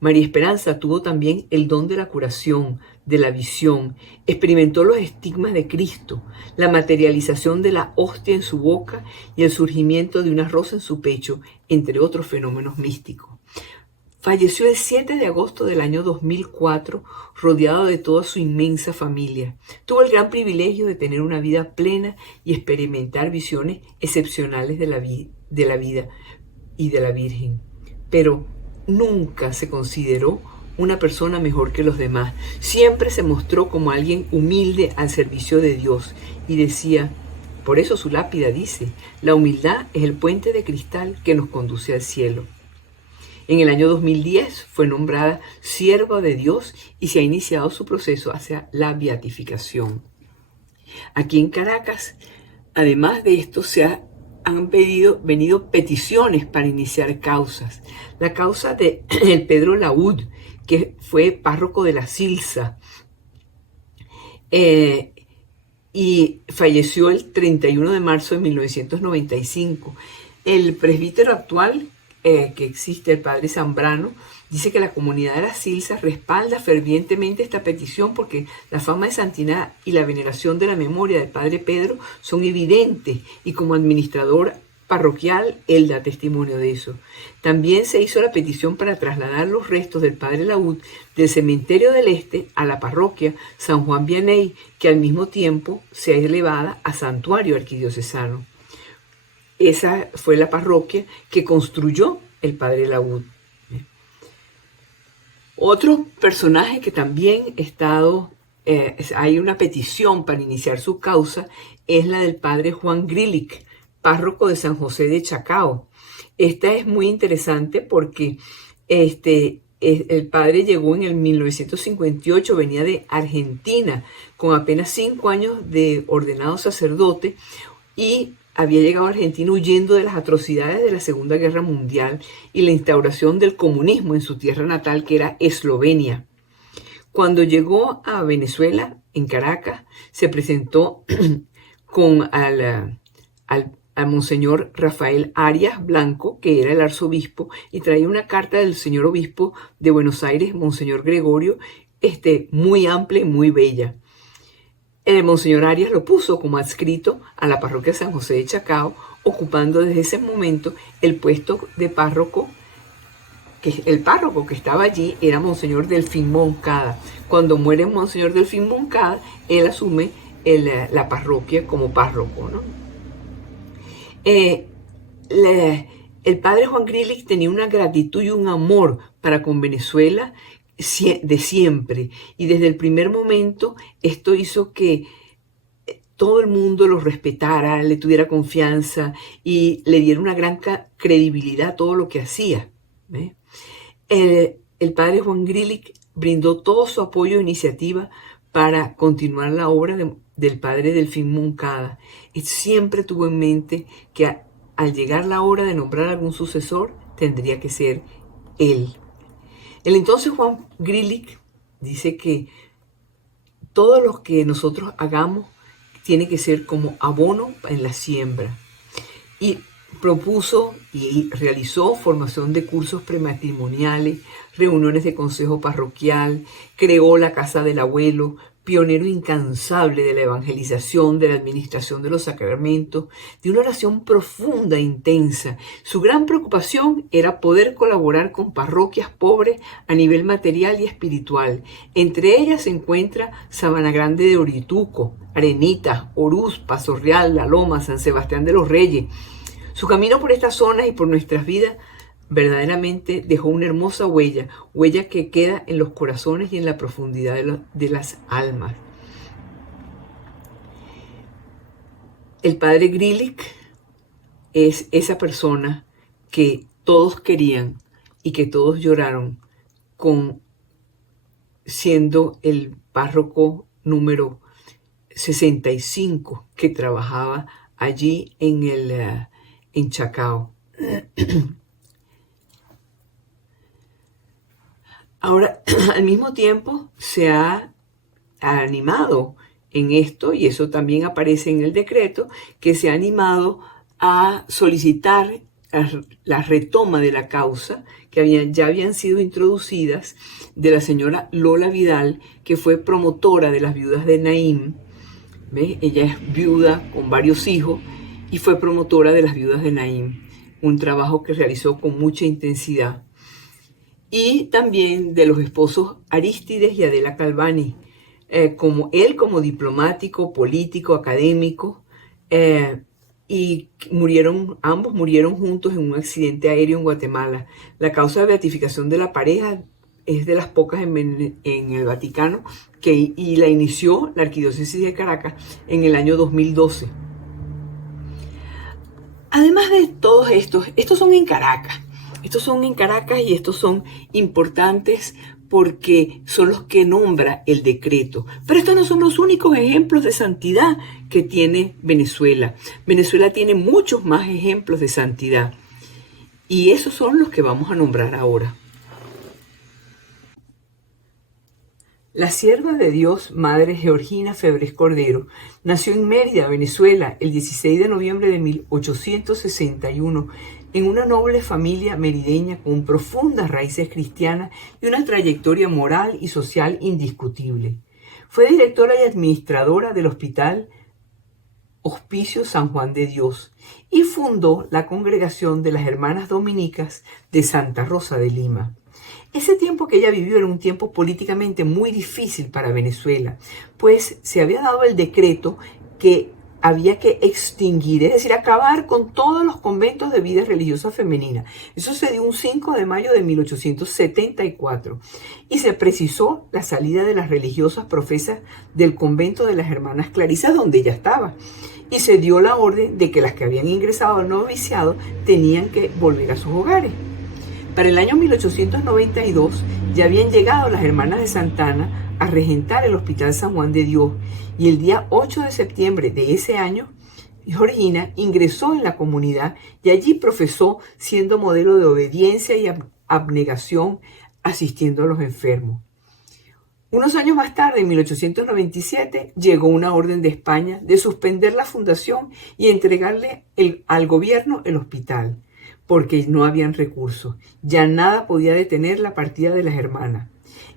María Esperanza tuvo también el don de la curación, de la visión, experimentó los estigmas de Cristo, la materialización de la hostia en su boca y el surgimiento de una rosa en su pecho, entre otros fenómenos místicos. Falleció el 7 de agosto del año 2004, rodeado de toda su inmensa familia. Tuvo el gran privilegio de tener una vida plena y experimentar visiones excepcionales de la vida y de la Virgen. Pero nunca se consideró una persona mejor que los demás. Siempre se mostró como alguien humilde al servicio de Dios y decía, por eso su lápida dice, la humildad es el puente de cristal que nos conduce al cielo. En el año 2010 fue nombrada sierva de Dios y se ha iniciado su proceso hacia la beatificación. Aquí en Caracas, además de esto, han venido peticiones para iniciar causas. La causa de el Pedro Laúd, que fue párroco de la Silsa, y falleció el 31 de marzo de 1995. El presbítero actual que existe, el padre Zambrano, dice que la comunidad de las Silsas respalda fervientemente esta petición porque la fama de santidad y la veneración de la memoria del padre Pedro son evidentes y como administrador parroquial él da testimonio de eso. También se hizo la petición para trasladar los restos del padre Laúd del cementerio del Este a la parroquia San Juan Vianney, que al mismo tiempo sea elevada a santuario arquidiocesano. Esa fue la parroquia que construyó el padre Laúd. Otro personaje que también hay una petición para iniciar su causa es la del padre Juan Grilic, párroco de San José de Chacao. Esta es muy interesante porque el padre llegó en el 1958, venía de Argentina con apenas 5 años de ordenado sacerdote y había llegado a Argentina huyendo de las atrocidades de la Segunda Guerra Mundial y la instauración del comunismo en su tierra natal, que era Eslovenia. Cuando llegó a Venezuela, en Caracas, se presentó al monseñor Rafael Arias Blanco, que era el arzobispo, y traía una carta del señor obispo de Buenos Aires, monseñor Gregorio, muy amplia y muy bella. El monseñor Arias lo puso como adscrito a la parroquia San José de Chacao, ocupando desde ese momento el puesto de párroco, que el párroco que estaba allí era monseñor Delfín Moncada. Cuando muere monseñor Delfín Moncada, él asume la parroquia como párroco, ¿no? El padre Juan Grilic tenía una gratitud y un amor para con Venezuela de siempre, y desde el primer momento esto hizo que todo el mundo lo respetara, le tuviera confianza y le diera una gran credibilidad a todo lo que hacía. El padre Juan Grilic brindó todo su apoyo e iniciativa para continuar la obra del padre Delfín Moncada. Él siempre tuvo en mente que al llegar la hora de nombrar algún sucesor, tendría que ser él. El entonces Juan Grilic dice que todo lo que nosotros hagamos tiene que ser como abono en la siembra. y propuso y realizó formación de cursos prematrimoniales, reuniones de consejo parroquial, creó la Casa del Abuelo, pionero incansable de la evangelización, de la administración de los sacramentos, de una oración profunda e intensa. Su gran preocupación era poder colaborar con parroquias pobres a nivel material y espiritual. Entre ellas se encuentra Sabana Grande de Orituco, Arenita, Orús, Paso Real, La Loma, San Sebastián de los Reyes. Su camino por estas zonas y por nuestras vidas verdaderamente dejó una hermosa huella que queda en los corazones y en la profundidad de las almas. El padre Grilic es esa persona que todos querían y que todos lloraron siendo el párroco número 65 que trabajaba allí en Chacao. Ahora, al mismo tiempo, se ha animado en esto, y eso también aparece en el decreto, que se ha animado a solicitar la retoma de la causa que ya habían sido introducidas de la señora Lola Vidal, que fue promotora de las viudas de Naim. ¿Ve? Ella es viuda con varios hijos y fue promotora de las viudas de Naim, un trabajo que realizó con mucha intensidad. Y también de los esposos Arístides y Adela Calvani, como diplomático, político, académico, y ambos murieron juntos en un accidente aéreo en Guatemala. La causa de beatificación de la pareja es de las pocas en el Vaticano, y la inició la Arquidiócesis de Caracas en el año 2012. Además de todos estos son en Caracas. Estos son en Caracas y estos son importantes porque son los que nombra el decreto. Pero estos no son los únicos ejemplos de santidad que tiene Venezuela. Venezuela tiene muchos más ejemplos de santidad. Y esos son los que vamos a nombrar ahora. La sierva de Dios, Madre Georgina Febres Cordero, nació en Mérida, Venezuela, el 16 de noviembre de 1861, en una noble familia merideña con profundas raíces cristianas y una trayectoria moral y social indiscutible. Fue directora y administradora del Hospital Hospicio San Juan de Dios y fundó la Congregación de las Hermanas Dominicas de Santa Rosa de Lima. Ese tiempo que ella vivió era un tiempo políticamente muy difícil para Venezuela, pues se había dado el decreto que había que extinguir, es decir, acabar con todos los conventos de vida religiosa femenina. Eso se dio un 5 de mayo de 1874 y se precisó la salida de las religiosas profesas del convento de las Hermanas Clarisas, donde ella estaba, y se dio la orden de que las que habían ingresado al noviciado tenían que volver a sus hogares. Para el año 1892 ya habían llegado las hermanas de Santana a regentar el Hospital San Juan de Dios, y el día 8 de septiembre de ese año, Georgina ingresó en la comunidad y allí profesó, siendo modelo de obediencia y abnegación, asistiendo a los enfermos. Unos años más tarde, en 1897, llegó una orden de España de suspender la fundación y entregarle al gobierno el hospital, porque no habían recursos. Ya nada podía detener la partida de las hermanas.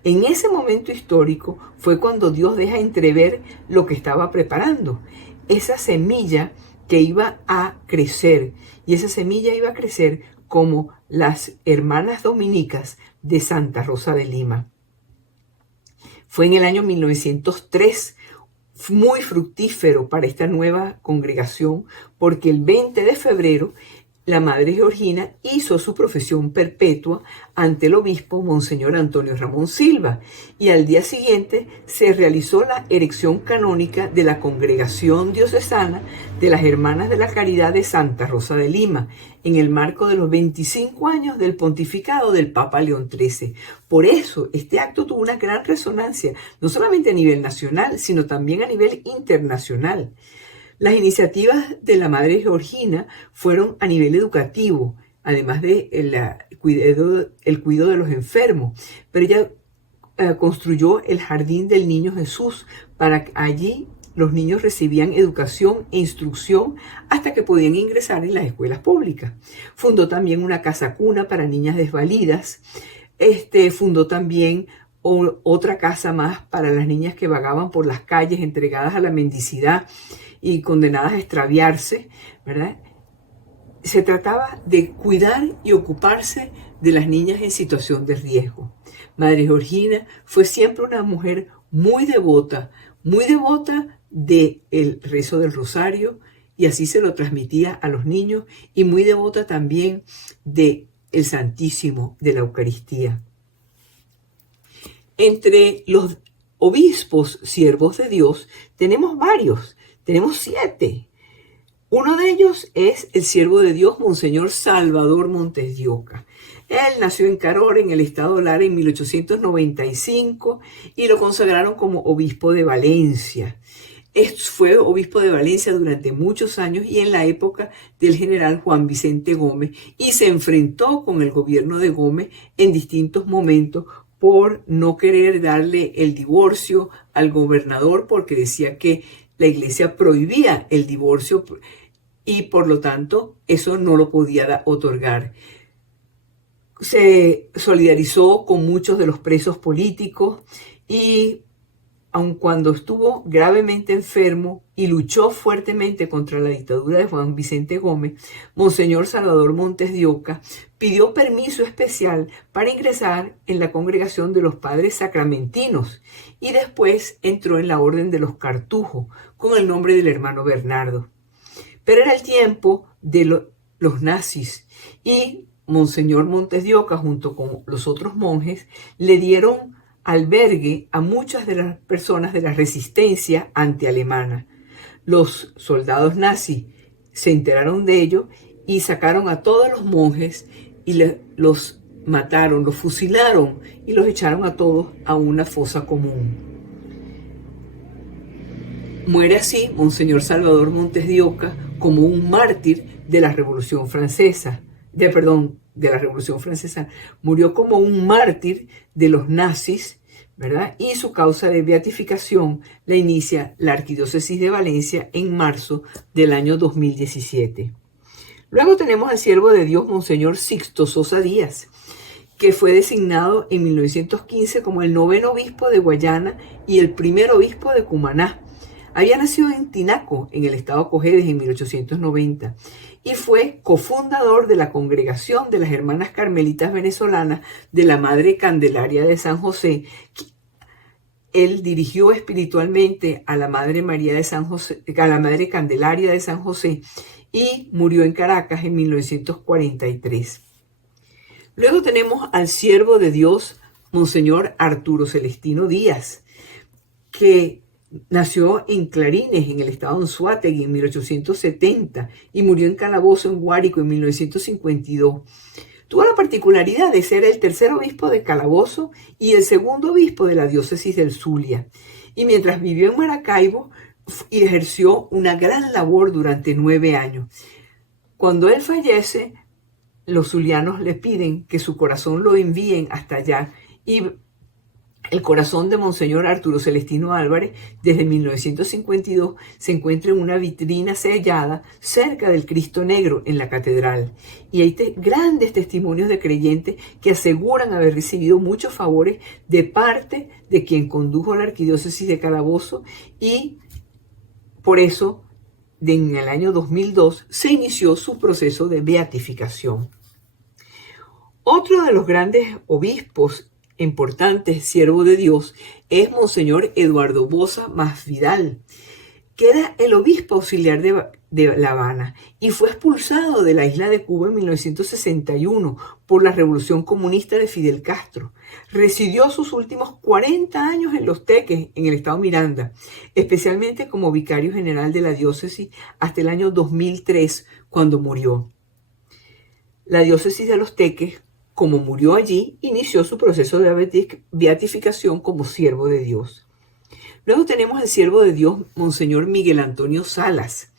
En ese momento histórico fue cuando Dios deja entrever lo que estaba preparando, esa semilla que iba a crecer, y esa semilla iba a crecer como las hermanas dominicas de Santa Rosa de Lima. Fue en el año 1903, muy fructífero para esta nueva congregación, porque el 20 de febrero la Madre Georgina hizo su profesión perpetua ante el obispo Monseñor Antonio Ramón Silva, y al día siguiente se realizó la erección canónica de la Congregación Diocesana de las Hermanas de la Caridad de Santa Rosa de Lima, en el marco de los 25 años del pontificado del Papa León XIII. Por eso, este acto tuvo una gran resonancia, no solamente a nivel nacional, sino también a nivel internacional. Las iniciativas de la Madre Georgina fueron a nivel educativo, además de el cuidado de los enfermos, pero ella construyó el Jardín del Niño Jesús para allí los niños recibían educación e instrucción hasta que podían ingresar en las escuelas públicas. Fundó también una casa cuna para niñas desvalidas. Fundó también otra casa más para las niñas que vagaban por las calles entregadas a la mendicidad y condenadas a extraviarse, ¿verdad? Se trataba de cuidar y ocuparse de las niñas en situación de riesgo. Madre Georgina fue siempre una mujer muy devota del rezo del rosario, y así se lo transmitía a los niños, y muy devota también del Santísimo, de la Eucaristía. Entre los obispos siervos de Dios tenemos varios, tenemos 7. Uno de ellos es el siervo de Dios, Monseñor Salvador Montes de Oca. Él nació en Carora, en el estado Lara, en 1895, y lo consagraron como obispo de Valencia. Fue obispo de Valencia durante muchos años y en la época del general Juan Vicente Gómez, y se enfrentó con el gobierno de Gómez en distintos momentos por no querer darle el divorcio al gobernador, porque decía que la iglesia prohibía el divorcio y por lo tanto eso no lo podía otorgar. Se solidarizó con muchos de los presos políticos y aun cuando estuvo gravemente enfermo y luchó fuertemente contra la dictadura de Juan Vicente Gómez, Monseñor Salvador Montes de Oca pidió permiso especial para ingresar en la congregación de los padres sacramentinos y después entró en la orden de los Cartujos con el nombre del hermano Bernardo. Pero era el tiempo de los nazis y Monseñor Montes de Oca, junto con los otros monjes, le dieron albergue a muchas de las personas de la resistencia antialemana. Los soldados nazis se enteraron de ello y sacaron a todos los monjes y los mataron, los fusilaron y los echaron a todos a una fosa común. Muere así Monseñor Salvador Montes de Oca como un mártir de la Revolución Francesa. De la Revolución Francesa. Murió como un mártir de los nazis, ¿verdad? Y su causa de beatificación la inicia la Arquidiócesis de Valencia en marzo del año 2017. Luego tenemos al siervo de Dios, Monseñor Sixto Sosa Díaz, que fue designado en 1915 como el 9º obispo de Guayana y el primer obispo de Cumaná. Había nacido en Tinaco, en el estado Cojedes, en 1890, y fue cofundador de la Congregación de las Hermanas Carmelitas Venezolanas de la Madre Candelaria de San José. Él dirigió espiritualmente a la Madre María de San José, a la Madre Candelaria de San José, y murió en Caracas en 1943. Luego tenemos al siervo de Dios, Monseñor Arturo Celestino Díaz, que nació en Clarines, en el estado de Anzoátegui, en 1870 y murió en calabozo en Guárico en 1952. Tuvo la particularidad de ser el tercer obispo de Calabozo y el segundo obispo de la diócesis del Zulia. Y mientras vivió en Maracaibo, ejerció una gran labor durante 9 años. Cuando él fallece, los zulianos le piden que su corazón lo envíen hasta allá, y el corazón de Monseñor Arturo Celestino Álvarez, desde 1952, se encuentra en una vitrina sellada cerca del Cristo Negro en la catedral. Y hay grandes testimonios de creyentes que aseguran haber recibido muchos favores de parte de quien condujo la arquidiócesis de Calabozo, y por eso, en el año 2002, se inició su proceso de beatificación. Otro de los grandes obispos importante siervo de Dios es Monseñor Eduardo Boza Masvidal, que era el obispo auxiliar de La Habana y fue expulsado de la isla de Cuba en 1961 por la revolución comunista de Fidel Castro. Residió sus últimos 40 años en Los Teques, en el estado Miranda, especialmente como vicario general de la diócesis hasta el año 2003, cuando murió. La diócesis de Los Teques, como murió allí, inició su proceso de beatificación como siervo de Dios. Luego tenemos al siervo de Dios, Monseñor Miguel Antonio Salas,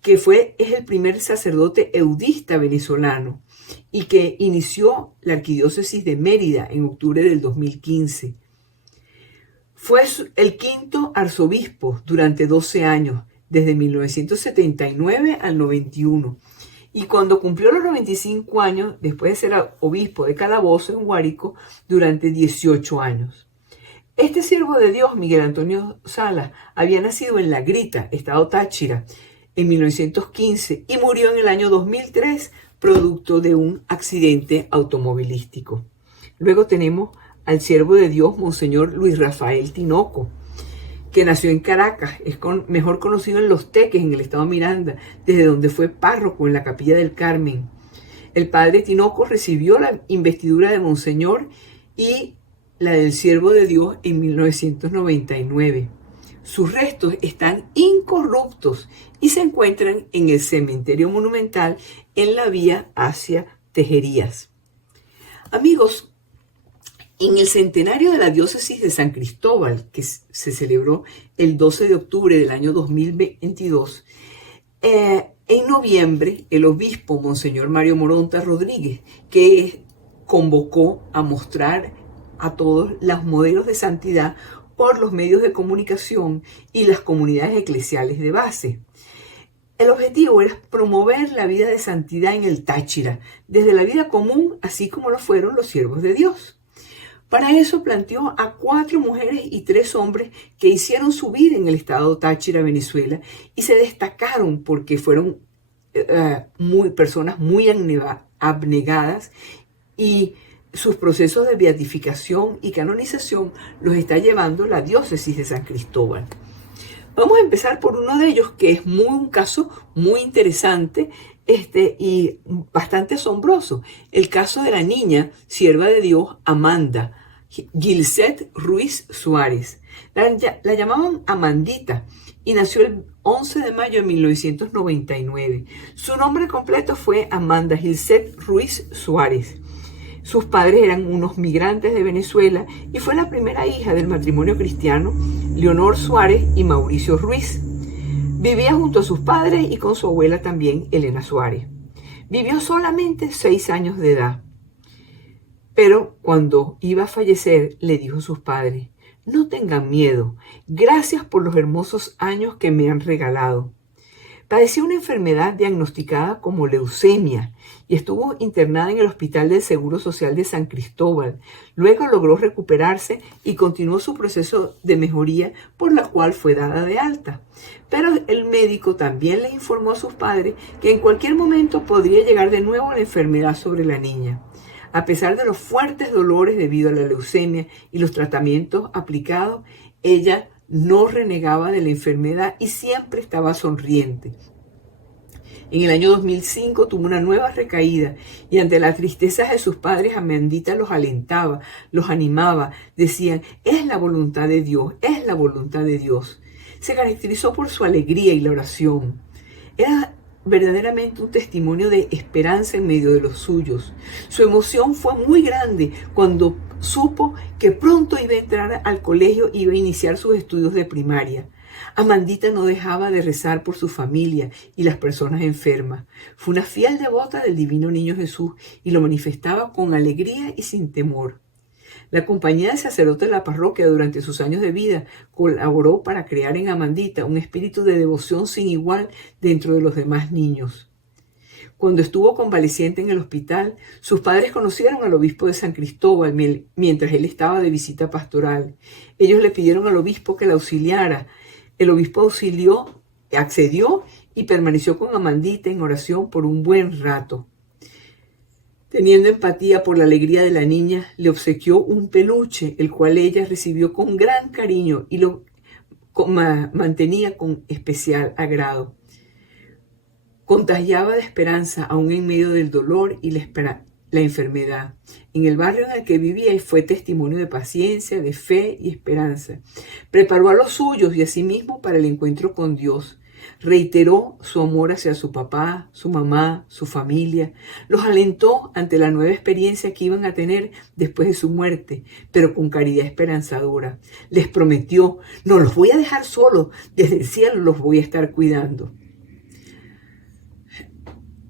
que es el primer sacerdote eudista venezolano y que inició la arquidiócesis de Mérida en octubre del 2015. Fue el quinto arzobispo durante 12 años, desde 1979 al 91. Y cuando cumplió los 95 años, después de ser obispo de Calabozo en Guárico, durante 18 años. Este siervo de Dios, Miguel Antonio Salas, había nacido en La Grita, estado Táchira, en 1915 y murió en el año 2003 producto de un accidente automovilístico. Luego tenemos al siervo de Dios, Monseñor Luis Rafael Tinoco, que nació en Caracas, es mejor conocido en Los Teques, en el estado Miranda, desde donde fue párroco en la Capilla del Carmen. El padre Tinoco recibió la investidura de Monseñor y la del siervo de Dios en 1999. Sus restos están incorruptos y se encuentran en el cementerio monumental en la vía hacia Tejerías. Amigos, en el centenario de la diócesis de San Cristóbal, que se celebró el 12 de octubre del año 2022, en noviembre el obispo Monseñor Mario Moronta Rodríguez, que convocó a mostrar a todos los modelos de santidad por los medios de comunicación y las comunidades eclesiales de base. El objetivo era promover la vida de santidad en el Táchira, desde la vida común, así como lo fueron los siervos de Dios. Para eso planteó a 4 mujeres y 3 hombres que hicieron su vida en el estado Táchira, Venezuela, y se destacaron porque fueron personas muy abnegadas, y sus procesos de beatificación y canonización los está llevando la diócesis de San Cristóbal. Vamos a empezar por uno de ellos, que es un caso muy interesante y bastante asombroso. El caso de la niña, sierva de Dios, Amanda Gilset Ruiz Suárez. La llamaban Amandita y nació el 11 de mayo de 1999. Su nombre completo fue Amanda Gilset Ruiz Suárez. Sus padres eran unos migrantes de Venezuela y fue la primera hija del matrimonio cristiano Leonor Suárez y Mauricio Ruiz. Vivía junto a sus padres y con su abuela también, Elena Suárez. Vivió solamente 6 años de edad. Pero cuando iba a fallecer, le dijo a sus padres: no tengan miedo, gracias por los hermosos años que me han regalado. Padecía una enfermedad diagnosticada como leucemia y estuvo internada en el Hospital del Seguro Social de San Cristóbal. Luego logró recuperarse y continuó su proceso de mejoría, por la cual fue dada de alta. Pero el médico también le informó a sus padres que en cualquier momento podría llegar de nuevo la enfermedad sobre la niña. A pesar de los fuertes dolores debido a la leucemia y los tratamientos aplicados, ella no renegaba de la enfermedad y siempre estaba sonriente. En el año 2005 tuvo una nueva recaída y ante la tristeza de sus padres, Amandita los alentaba, los animaba, decían: es la voluntad de Dios, es la voluntad de Dios. Se caracterizó por su alegría y la oración. Era verdaderamente un testimonio de esperanza en medio de los suyos. Su emoción fue muy grande cuando supo que pronto iba a entrar al colegio y iba a iniciar sus estudios de primaria. Amandita no dejaba de rezar por su familia y las personas enfermas. Fue una fiel devota del Divino Niño Jesús y lo manifestaba con alegría y sin temor. La compañía de sacerdotes de la parroquia durante sus años de vida colaboró para crear en Amandita un espíritu de devoción sin igual dentro de los demás niños. Cuando estuvo convaleciente en el hospital, sus padres conocieron al obispo de San Cristóbal mientras él estaba de visita pastoral. Ellos le pidieron al obispo que la auxiliara. El obispo accedió y permaneció con Amandita en oración por un buen rato. Teniendo empatía por la alegría de la niña, le obsequió un peluche, el cual ella recibió con gran cariño y lo mantenía con especial agrado. Contagiaba de esperanza aún en medio del dolor y la enfermedad. En el barrio en el que vivía fue testimonio de paciencia, de fe y esperanza. Preparó a los suyos y a sí mismo para el encuentro con Dios. Reiteró su amor hacia su papá, su mamá, su familia. Los alentó ante la nueva experiencia que iban a tener después de su muerte, pero con caridad esperanzadora. Les prometió: no los voy a dejar solos, desde el cielo los voy a estar cuidando.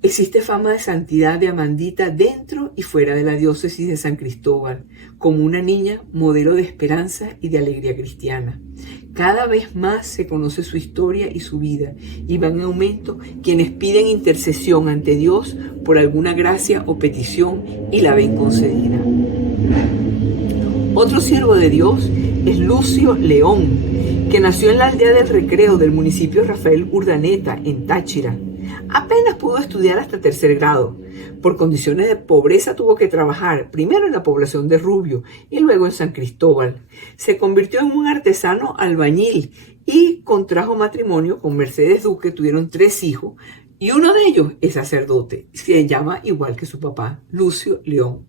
Existe fama de santidad de Amandita dentro y fuera de la diócesis de San Cristóbal, como una niña modelo de esperanza y de alegría cristiana. Cada vez más se conoce su historia y su vida, y van en aumento quienes piden intercesión ante Dios por alguna gracia o petición y la ven concedida. Otro siervo de Dios es Lucio León, que nació en la aldea del Recreo del municipio Rafael Urdaneta, en Táchira. Apenas pudo estudiar hasta tercer grado. Por condiciones de pobreza tuvo que trabajar primero en la población de Rubio y luego en San Cristóbal. Se convirtió en un artesano albañil y contrajo matrimonio con Mercedes Duque. Tuvieron 3 hijos y uno de ellos es sacerdote. Se llama igual que su papá, Lucio León.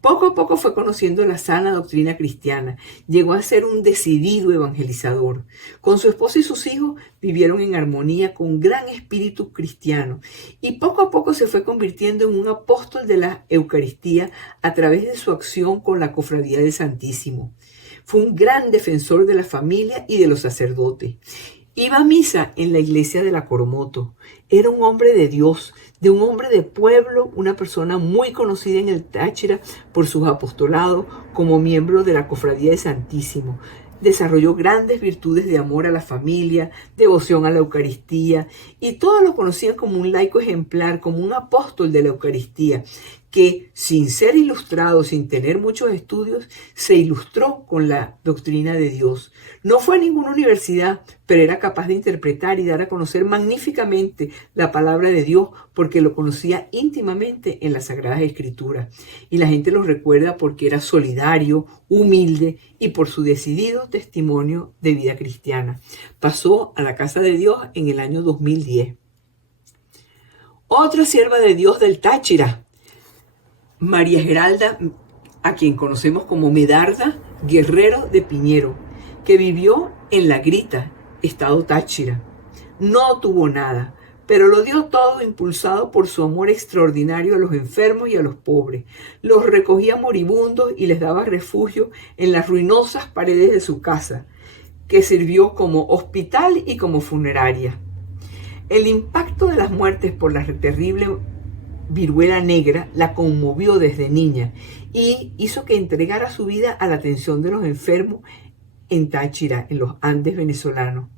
Poco a poco fue conociendo la sana doctrina cristiana. Llegó a ser un decidido evangelizador. Con su esposa y sus hijos vivieron en armonía con gran espíritu cristiano. Y poco a poco se fue convirtiendo en un apóstol de la Eucaristía a través de su acción con la Cofradía del Santísimo. Fue un gran defensor de la familia y de los sacerdotes. Iba a misa en la iglesia de la Coromoto. Era un hombre de Dios, de un hombre de pueblo, una persona muy conocida en el Táchira por sus apostolados como miembro de la Cofradía de Santísimo. Desarrolló grandes virtudes de amor a la familia, devoción a la Eucaristía, y todos lo conocían como un laico ejemplar, como un apóstol de la Eucaristía, que sin ser ilustrado, sin tener muchos estudios, se ilustró con la doctrina de Dios. No fue a ninguna universidad, pero era capaz de interpretar y dar a conocer magníficamente la palabra de Dios porque lo conocía íntimamente en las Sagradas Escrituras. Y la gente lo recuerda porque era solidario, humilde y por su decidido testimonio de vida cristiana. Pasó a la casa de Dios en el año 2010. Otra sierva de Dios del Táchira, María Geralda, a quien conocemos como Medarda Guerrero de Piñero, que vivió en La Grita, estado Táchira. No tuvo nada, pero lo dio todo impulsado por su amor extraordinario a los enfermos y a los pobres. Los recogía moribundos y les daba refugio en las ruinosas paredes de su casa, que sirvió como hospital y como funeraria. El impacto de las muertes por la terrible viruela negra la conmovió desde niña y hizo que entregara su vida a la atención de los enfermos en Táchira, en los Andes venezolanos.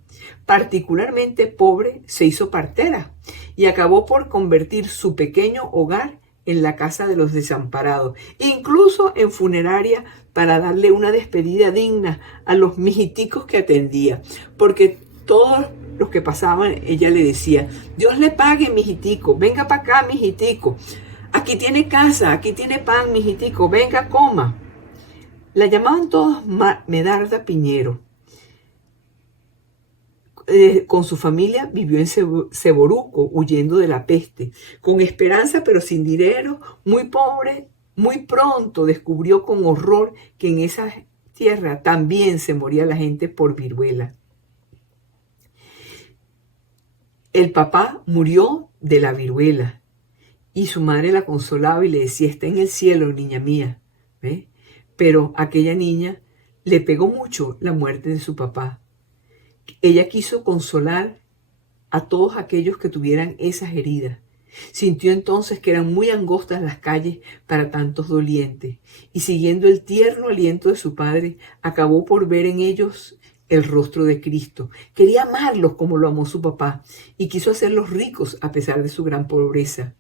Particularmente pobre, se hizo partera y acabó por convertir su pequeño hogar en la casa de los desamparados, incluso en funeraria, para darle una despedida digna a los mijiticos que atendía, porque todos los que pasaban, ella le decía: Dios le pague, mijitico, venga para acá, mijitico, aquí tiene casa, aquí tiene pan, mijitico, venga, coma. La llamaban todos Medarda Piñero. Con su familia vivió en Seboruco, huyendo de la peste, con esperanza pero sin dinero, muy pobre. Muy pronto descubrió con horror que en esa tierra también se moría la gente por viruela. El papá murió de la viruela y su madre la consolaba y le decía: está en el cielo, niña mía. ¿Ve? Pero a aquella niña le pegó mucho la muerte de su papá. Ella quiso consolar a todos aquellos que tuvieran esas heridas. Sintió entonces que eran muy angostas las calles para tantos dolientes, y siguiendo el tierno aliento de su padre, acabó por ver en ellos el rostro de Cristo. Quería amarlos como lo amó su papá, y quiso hacerlos ricos a pesar de su gran pobreza.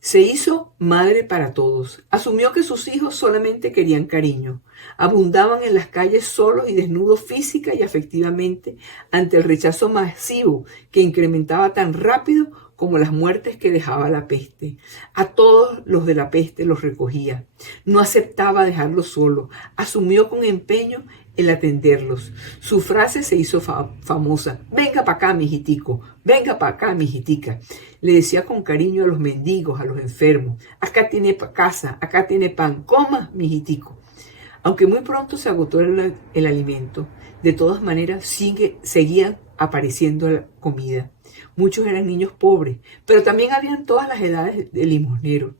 Se hizo madre para todos. Asumió que sus hijos solamente querían cariño. Abundaban en las calles solos y desnudos física y afectivamente ante el rechazo masivo que incrementaba tan rápido como las muertes que dejaba la peste. A todos los de la peste los recogía. No aceptaba dejarlos solos. Asumió con empeño el atenderlos. Su frase se hizo famosa: venga para acá, mijitico, venga para acá, mijitica. Le decía con cariño a los mendigos, a los enfermos: acá tiene casa, acá tiene pan, coma, mijitico. Aunque muy pronto se agotó el alimento, de todas maneras seguían apareciendo la comida. Muchos eran niños pobres, pero también habían todas las edades de limosneros.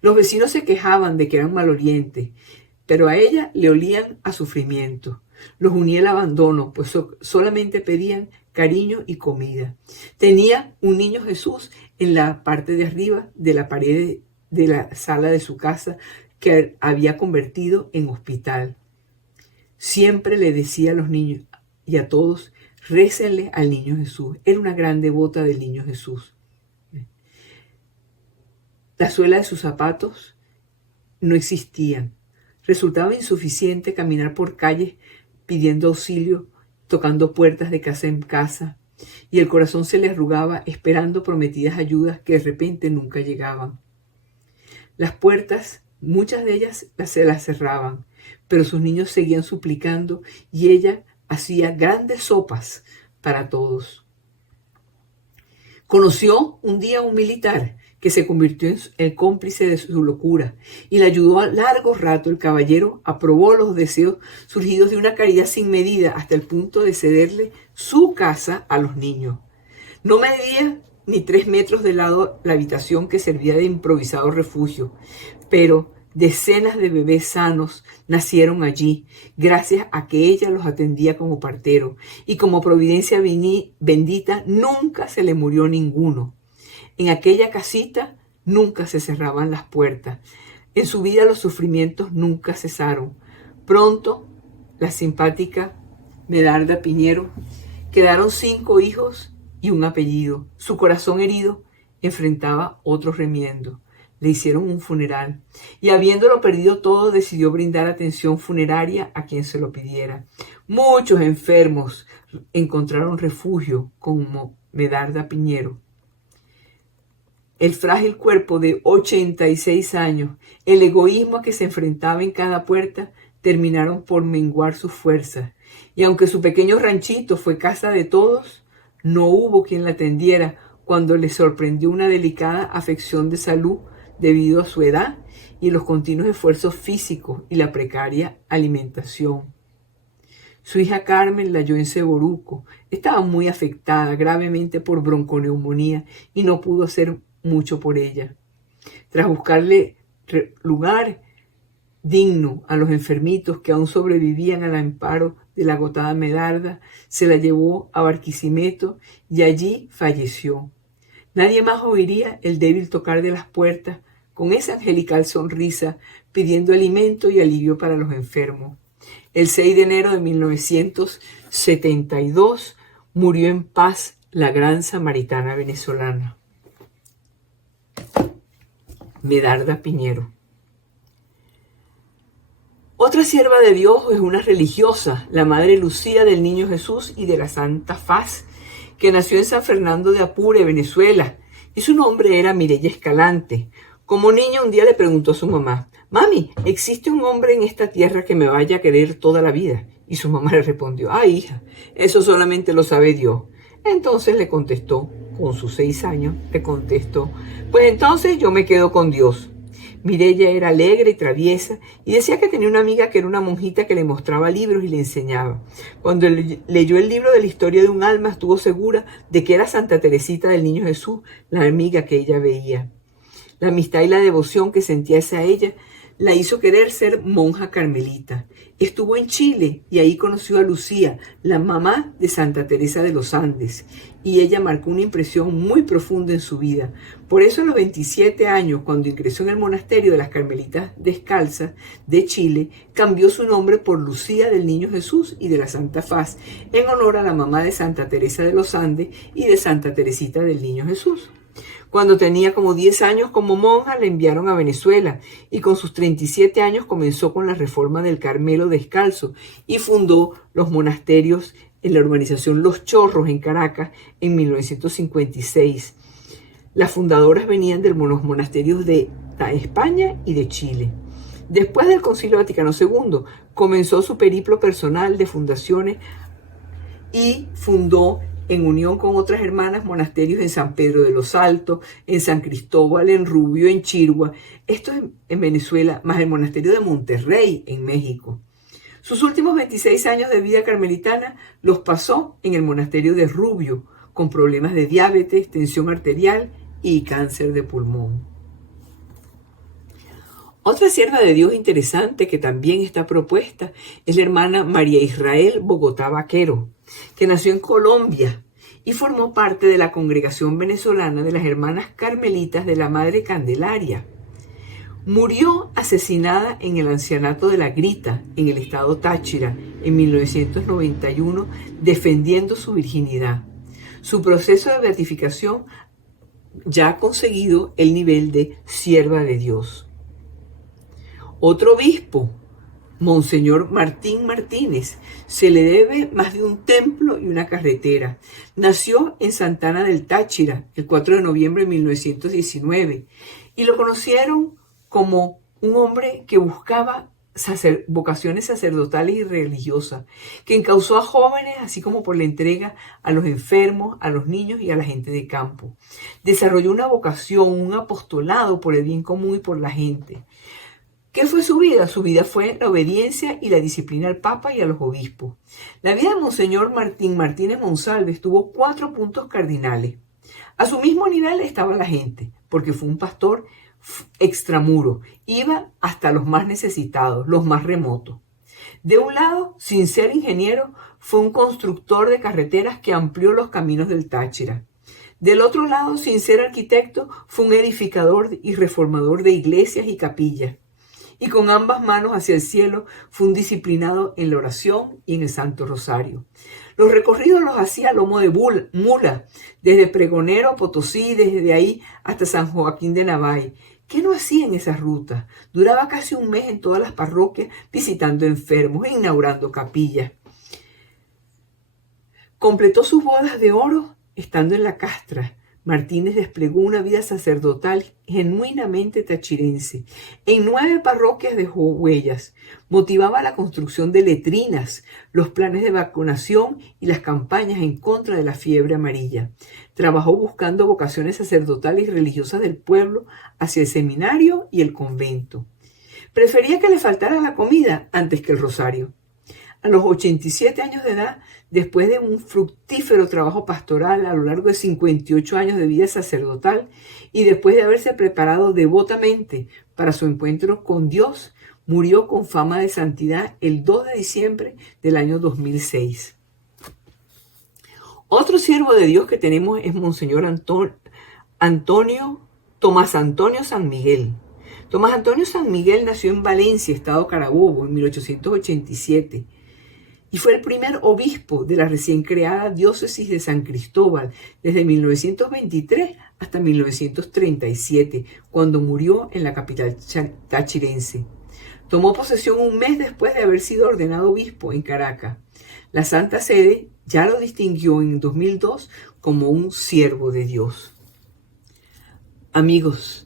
Los vecinos se quejaban de que eran malolientes, pero a ella le olían a sufrimiento. Los unía el abandono, pues solamente pedían cariño y comida. Tenía un niño Jesús en la parte de arriba de la pared de la sala de su casa que había convertido en hospital. Siempre le decía a los niños y a todos, récenle al niño Jesús. Era una gran devota del niño Jesús. La suela de sus zapatos no existían. Resultaba insuficiente caminar por calles pidiendo auxilio, tocando puertas de casa en casa, y el corazón se le arrugaba esperando prometidas ayudas que de repente nunca llegaban. Las puertas, muchas de ellas se las cerraban, pero sus niños seguían suplicando y ella hacía grandes sopas para todos. Conoció un día a un militar que se convirtió en el cómplice de su locura y le ayudó a largo rato. El caballero aprobó los deseos surgidos de una caridad sin medida hasta el punto de cederle su casa a los niños. No medía ni 3 metros de lado la habitación que servía de improvisado refugio, pero decenas de bebés sanos nacieron allí, gracias a que ella los atendía como partero, y como providencia bendita nunca se le murió ninguno. En aquella casita nunca se cerraban las puertas. En su vida los sufrimientos nunca cesaron. Pronto, la simpática Medarda Piñero quedaron 5 hijos y un apellido. Su corazón herido enfrentaba otro remiendo. Le hicieron un funeral y habiéndolo perdido todo decidió brindar atención funeraria a quien se lo pidiera. Muchos enfermos encontraron refugio como Medarda Piñero. El frágil cuerpo de 86 años, el egoísmo a que se enfrentaba en cada puerta, terminaron por menguar sus fuerzas. Y aunque su pequeño ranchito fue casa de todos, no hubo quien la atendiera cuando le sorprendió una delicada afección de salud debido a su edad y los continuos esfuerzos físicos y la precaria alimentación. Su hija Carmen la halló en Seboruco. Estaba muy afectada gravemente por bronconeumonía y no pudo hacer mucho por ella. Tras buscarle lugar digno a los enfermitos que aún sobrevivían al amparo de la agotada Medarda, se la llevó a Barquisimeto y allí falleció. Nadie más oiría el débil tocar de las puertas con esa angelical sonrisa pidiendo alimento y alivio para los enfermos. El 6 de enero de 1972 murió en paz la gran samaritana venezolana. Medarda Piñero. Otra sierva de Dios es una religiosa, la Madre Lucía del Niño Jesús y de la Santa Faz, que nació en San Fernando de Apure, Venezuela, y su nombre era Mireya Escalante. Como niña un día le preguntó a su mamá: «Mami, ¿existe un hombre en esta tierra que me vaya a querer toda la vida?» Y su mamá le respondió: «Ah, hija, eso solamente lo sabe Dios». Entonces le contestó, con sus 6 años, le contestó: «Pues entonces yo me quedo con Dios». Mireya era alegre y traviesa y decía que tenía una amiga que era una monjita que le mostraba libros y le enseñaba. Cuando leyó el libro de la historia de un alma, estuvo segura de que era Santa Teresita del Niño Jesús, la amiga que ella veía. La amistad y la devoción que sentía hacia ella la hizo querer ser monja carmelita. Estuvo en Chile y ahí conoció a Lucía, la mamá de Santa Teresa de los Andes, y ella marcó una impresión muy profunda en su vida. Por eso a los 27 años, cuando ingresó en el monasterio de las Carmelitas Descalzas de Chile, cambió su nombre por Lucía del Niño Jesús y de la Santa Faz, en honor a la mamá de Santa Teresa de los Andes y de Santa Teresita del Niño Jesús. Cuando tenía como 10 años como monja, la enviaron a Venezuela y con sus 37 años comenzó con la reforma del Carmelo Descalzo y fundó los monasterios en la urbanización Los Chorros en Caracas en 1956. Las fundadoras venían de los monasterios de España y de Chile. Después del Concilio Vaticano II, comenzó su periplo personal de fundaciones y fundó, en unión con otras hermanas, monasterios en San Pedro de los Altos, en San Cristóbal, en Rubio, en Chirgua, esto es en Venezuela, más el monasterio de Monterrey, en México. Sus últimos 26 años de vida carmelitana los pasó en el monasterio de Rubio, con problemas de diabetes, tensión arterial y cáncer de pulmón. Otra sierva de Dios interesante que también está propuesta es la hermana María Israel Bogotá Vaquero, que nació en Colombia y formó parte de la congregación venezolana de las Hermanas Carmelitas de la Madre Candelaria. Murió asesinada en el ancianato de La Grita, en el estado Táchira, en 1991, defendiendo su virginidad. Su proceso de beatificación ya ha conseguido el nivel de sierva de Dios. Otro obispo, Monseñor Martín Martínez, se le debe más de un templo y una carretera. Nació en Santana del Táchira el 4 de noviembre de 1919 y lo conocieron como un hombre que buscaba vocaciones sacerdotales y religiosas, que encauzó a jóvenes, así como por la entrega a los enfermos, a los niños y a la gente de campo. Desarrolló una vocación, un apostolado por el bien común y por la gente. ¿Qué fue su vida? Su vida fue la obediencia y la disciplina al Papa y a los obispos. La vida de Monseñor Martín Martínez Monsalves tuvo 4 puntos cardinales. A su mismo nivel estaba la gente, porque fue un pastor extramuro, iba hasta los más necesitados, los más remotos. De un lado, sin ser ingeniero, fue un constructor de carreteras que amplió los caminos del Táchira. Del otro lado, sin ser arquitecto, fue un edificador y reformador de iglesias y capillas. Y con ambas manos hacia el cielo, fue un disciplinado en la oración y en el Santo Rosario. Los recorridos los hacía a lomo de mula, desde Pregonero a Potosí, desde ahí hasta San Joaquín de Navay. ¿Qué no hacía en esas rutas? Duraba casi un mes en todas las parroquias, visitando enfermos e inaugurando capillas. Completó sus bodas de oro estando en la Castra. Martínez desplegó una vida sacerdotal genuinamente tachirense. En 9 parroquias dejó huellas. Motivaba la construcción de letrinas, los planes de vacunación y las campañas en contra de la fiebre amarilla. Trabajó buscando vocaciones sacerdotales y religiosas del pueblo hacia el seminario y el convento. Prefería que le faltara la comida antes que el rosario. A los 87 años de edad, después de un fructífero trabajo pastoral a lo largo de 58 años de vida sacerdotal y después de haberse preparado devotamente para su encuentro con Dios, murió con fama de santidad el 2 de diciembre del año 2006. Otro siervo de Dios que tenemos es Monseñor Tomás Antonio San Miguel. Tomás Antonio San Miguel nació en Valencia, estado Carabobo, en 1887. Y fue el primer obispo de la recién creada diócesis de San Cristóbal desde 1923 hasta 1937, cuando murió en la capital tachirense. Tomó posesión un mes después de haber sido ordenado obispo en Caracas. La Santa Sede ya lo distinguió en 2002 como un siervo de Dios. Amigos,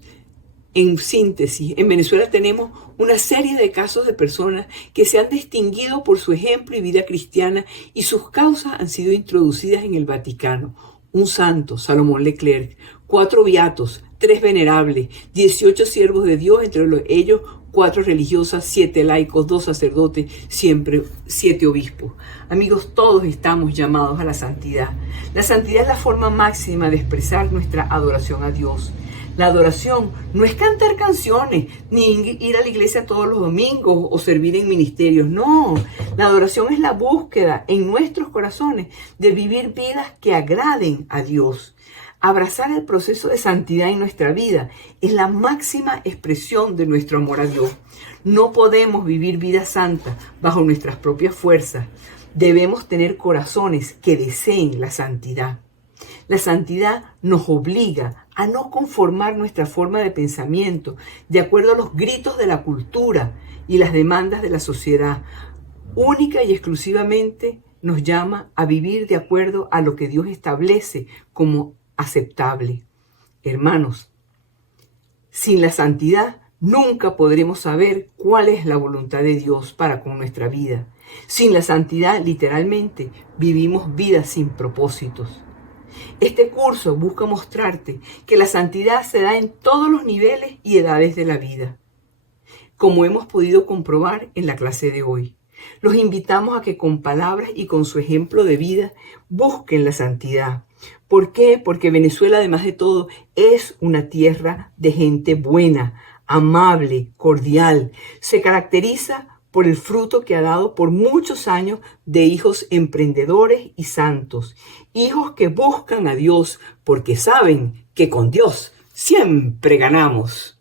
en síntesis, en Venezuela tenemos una serie de casos de personas que se han distinguido por su ejemplo y vida cristiana y sus causas han sido introducidas en el Vaticano. Un santo, Salomón Leclerc, 4 beatos, 3 venerables, 18 siervos de Dios, entre ellos 4 religiosas, 7 laicos, 2 sacerdotes, siempre 7 obispos. Amigos, todos estamos llamados a la santidad. La santidad es la forma máxima de expresar nuestra adoración a Dios. La adoración no es cantar canciones, ni ir a la iglesia todos los domingos o servir en ministerios. No, la adoración es la búsqueda en nuestros corazones de vivir vidas que agraden a Dios. Abrazar el proceso de santidad en nuestra vida es la máxima expresión de nuestro amor a Dios. No podemos vivir vida santa bajo nuestras propias fuerzas. Debemos tener corazones que deseen la santidad. La santidad nos obliga a no conformar nuestra forma de pensamiento de acuerdo a los gritos de la cultura y las demandas de la sociedad. Única y exclusivamente nos llama a vivir de acuerdo a lo que Dios establece como aceptable. Hermanos, sin la santidad nunca podremos saber cuál es la voluntad de Dios para con nuestra vida. Sin la santidad, literalmente, vivimos vidas sin propósitos. Este curso busca mostrarte que la santidad se da en todos los niveles y edades de la vida, como hemos podido comprobar en la clase de hoy. Los invitamos a que con palabras y con su ejemplo de vida busquen la santidad. ¿Por qué? Porque Venezuela, además de todo, es una tierra de gente buena, amable, cordial. Se caracteriza por el fruto que ha dado por muchos años de hijos emprendedores y santos, hijos que buscan a Dios porque saben que con Dios siempre ganamos.